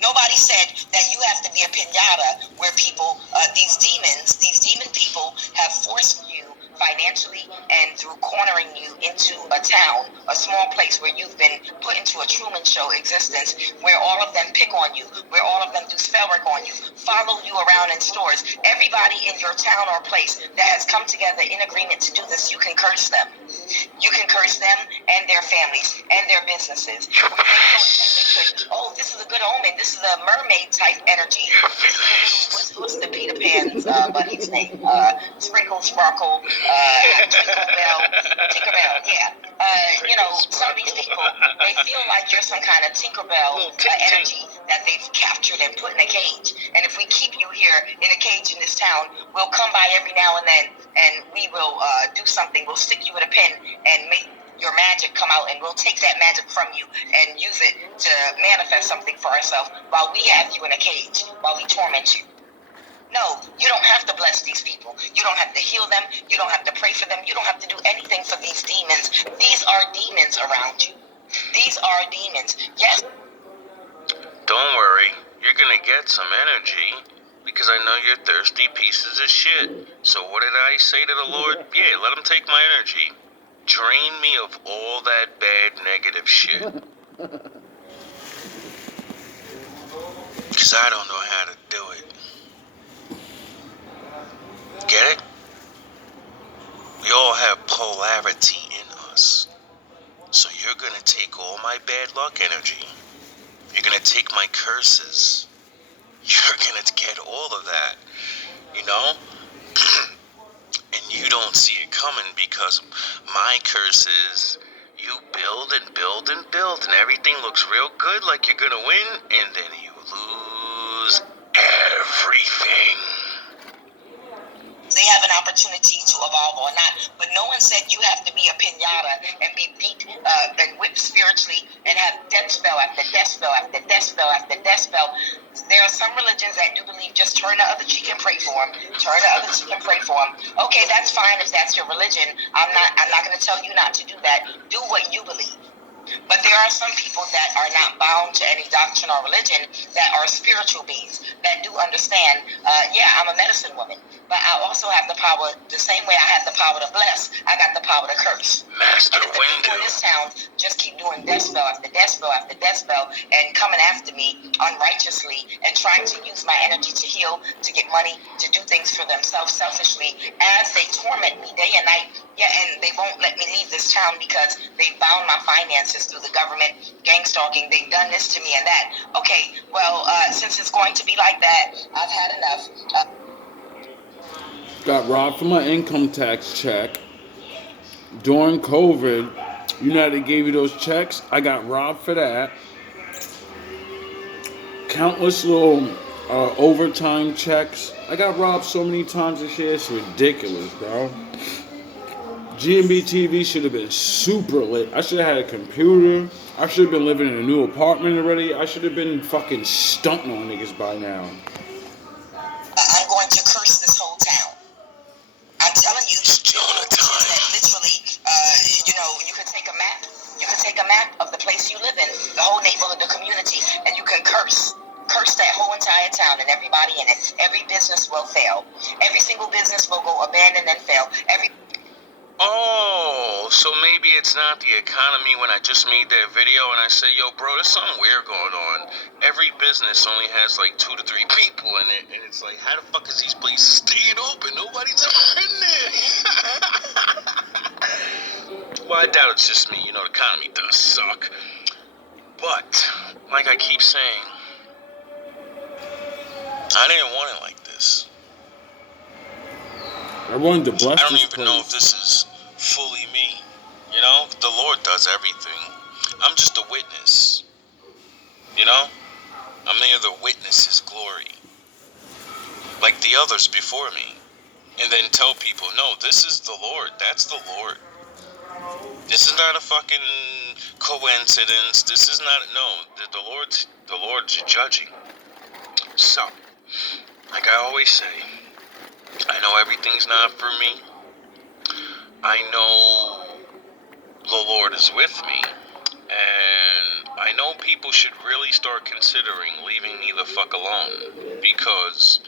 Nobody said that you have to be a pinata where people, these demon people have forced you financially and through cornering you into a town, a small place where you've been put into a Truman Show existence where all of them pick on you, where all of them do spell work on you, follow you around in stores. Everybody in your town or place that has come together in agreement to do this, you can curse them. You can curse them and their families and their businesses. Where they thought that they could, oh, this is a good omen. This is a mermaid type energy. This is what's the Peter Pan's buddy's name? Sprinkle, Sparkle, Tinkerbell, yeah. Some of these people, they feel like you're some kind of Tinkerbell energy that they've captured and put in a cage. And if we keep you here in a cage in this town, we'll come by every now and then and we will do something. We'll stick you with a pen and make your magic come out, and we'll take that magic from you and use it to manifest something for ourselves while we have you in a cage, while we torment you. No, you don't have to bless these people. You don't have to heal them. You don't have to pray for them. You don't have to do anything for these demons. These are demons around you. These are demons. Yes. Don't worry. You're gonna get some energy because I know you're thirsty pieces of shit. So what did I say to the Lord? Yeah, let him take my energy. Drain me of all that bad negative shit. Because I don't know how to do it. Get it? We all have polarity in us. So you're gonna take all my bad luck energy. You're gonna take my curses. You're gonna get all of that. You know? And you don't see it coming because my curses, you build and build and build, and everything looks real good like you're gonna win, and then you lose everything. They have an opportunity to evolve or not, but no one said you have to be a pinata and be beat and whipped spiritually and have death spell after death spell after death spell after death spell. There are some religions that do believe just turn the other cheek and pray for them. Turn the other cheek and pray for them. Okay, that's fine if that's your religion. I'm not going to tell you not to do that. Do what you believe. But there are some people that are not bound to any doctrine or religion that are spiritual beings that do understand, I'm a medicine woman, but I also have the power, the same way I have the power to bless, I got the power to curse. Master And if the people in this town just keep doing death spell after death spell after death spell and coming after me unrighteously and trying to use my energy to heal, to get money, to do things for themselves selfishly, as they torment me day and night, and they won't let me leave this town because they bound my finances through the government, gang stalking, they've done this to me and that. Okay, well, since it's going to be like that, I've had enough. Got robbed for my income tax check. During COVID, you know how they gave you those checks? I got robbed for that. Countless little overtime checks. I got robbed so many times this year, it's ridiculous, bro. GMB TV should have been super lit. I should have had a computer. I should have been living in a new apartment already. I should have been fucking stunting on niggas by now. I'm going to curse this whole town. I'm telling you, that literally, you could take a map. You could take a map of the place you live in, the whole neighborhood, the community, and you can curse that whole entire town and everybody in it. Every business will fail. Every single business will go abandoned and fail. Oh, so maybe it's not the economy when I just made that video and I say, yo, bro, there's something weird going on. Every business only has like 2 to 3 people in it, and it's like, how the fuck is these places staying open? Nobody's ever in there. Well, I doubt it's just me. You know, the economy does suck. But, like I keep saying, I didn't want it like this. I wanted to bless I don't this even know if place. this is fully me. You know, the Lord does everything. I'm just a witness. You know, I'm there to witness His glory, like the others before me, and then tell people, no, this is the Lord. That's the Lord. This is not a fucking coincidence. This is not the Lord's judging. So, like I always say, I know everything's not for me. I know the Lord is with me. And I know people should really start considering leaving me the fuck alone. Because,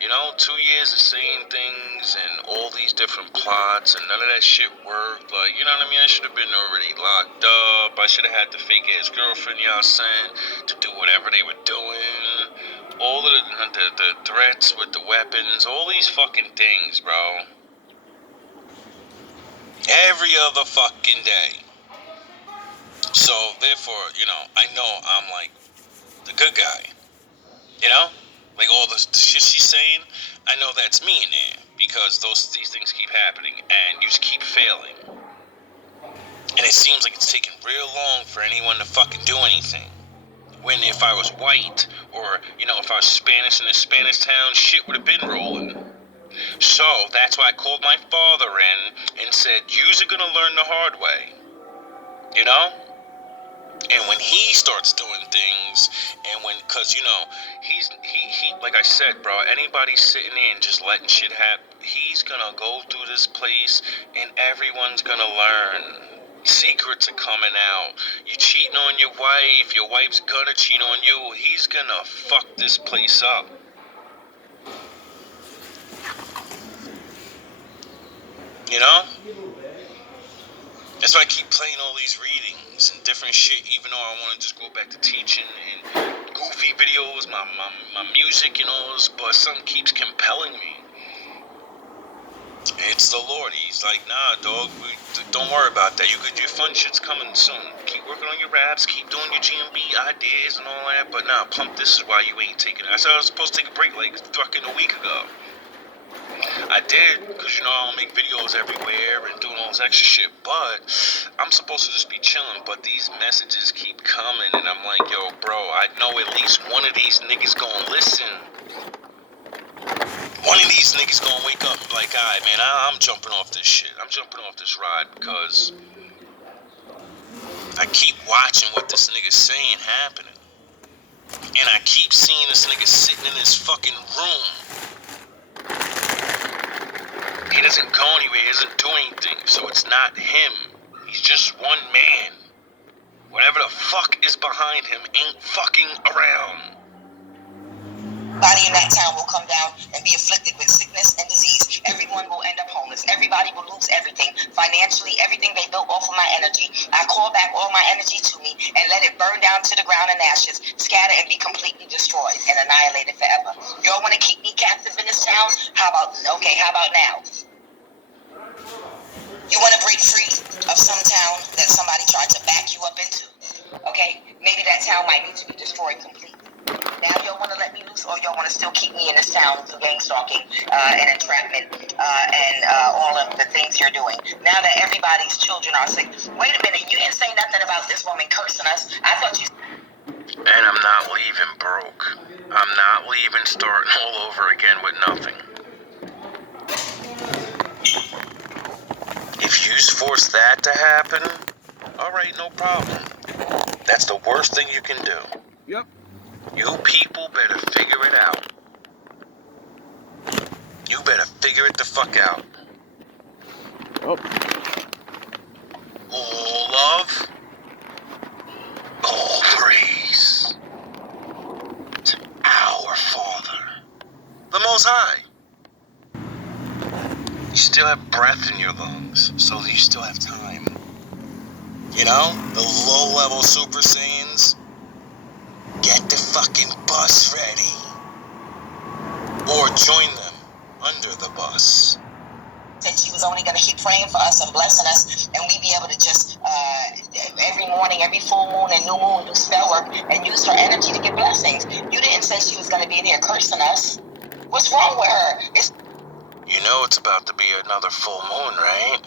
you know, 2 years of saying things and all these different plots and none of that shit worked. Like, you know what I mean? I should have been already locked up. I should have had the fake ass girlfriend y'all sent to do whatever they were doing. All of the threats with the weapons, all these fucking things, bro. Every other fucking day. So, therefore, you know, I know I'm like the good guy. You know? Like all the shit she's saying, I know that's me in there. Because these things keep happening and you just keep failing. And it seems like it's taking real long for anyone to fucking do anything. When if I was white, or, you know, if I was Spanish in a Spanish town, shit would have been rolling. So, that's why I called my father in and said, you's are gonna learn the hard way. You know? And when he starts doing things, and cause you know, he, like I said, bro, anybody sitting in just letting shit happen, he's gonna go through this place, and everyone's gonna learn. Secrets are coming out. You cheating on your wife's gonna cheat on you, he's gonna fuck this place up. You know? That's why I keep playing all these readings and different shit, even though I want to just go back to teaching and goofy videos, my music, you know, but something keeps compelling me. It's the Lord. He's like, nah, dog, don't worry about that. Your fun shit's coming soon. Keep working on your raps, keep doing your GMB ideas and all that, but nah, Pump, this is why you ain't taking it. I said I was supposed to take a break like fucking a week ago. I did, because, you know, I don't make videos everywhere and doing all this extra shit, but I'm supposed to just be chilling, but these messages keep coming, and I'm like, yo, bro, I know at least one of these niggas gonna listen. One of these niggas gonna wake up and be like, alright, man, I'm jumping off this shit. I'm jumping off this ride, because I keep watching what this nigga's saying happening. And I keep seeing this nigga sitting in his fucking room. He doesn't go anywhere, he doesn't do anything, so it's not him. He's just one man. Whatever the fuck is behind him ain't fucking around. Everybody in that town will come down and be afflicted with sickness and disease. Everyone will end up homeless. Everybody will lose everything. Financially, everything they built off of my energy. I call back all my energy to me and let it burn down to the ground in ashes, scatter and be completely destroyed and annihilated forever. Y'all want to keep me captive in this town? How about now? You want to break free of some town that somebody tried to back you up into? Okay, maybe that town might need to be destroyed completely. Now y'all want to let me loose, or y'all want to still keep me in this town through gang stalking and entrapment and all of the things you're doing? Now that everybody's children are sick. Wait a minute, you didn't say nothing about this woman cursing us. I thought you... And I'm not leaving broke. I'm not leaving starting all over again with nothing. If you force that to happen, alright, no problem. That's the worst thing you can do. Yep. You people better figure it out. You better figure it the fuck out. Oh. All love, all praise to our Father, the Most High. You still have breath in your lungs, so you still have time. You know, the low-level Super Saiyans, get the fucking bus ready. Or join them under the bus. said she was only going to keep praying for us and blessing us, and we be able to just every morning, every full moon and new moon do spell work and use her energy to get blessings. You didn't say she was going to be in here cursing us. What's wrong with her? You know it's about to be another full moon, right?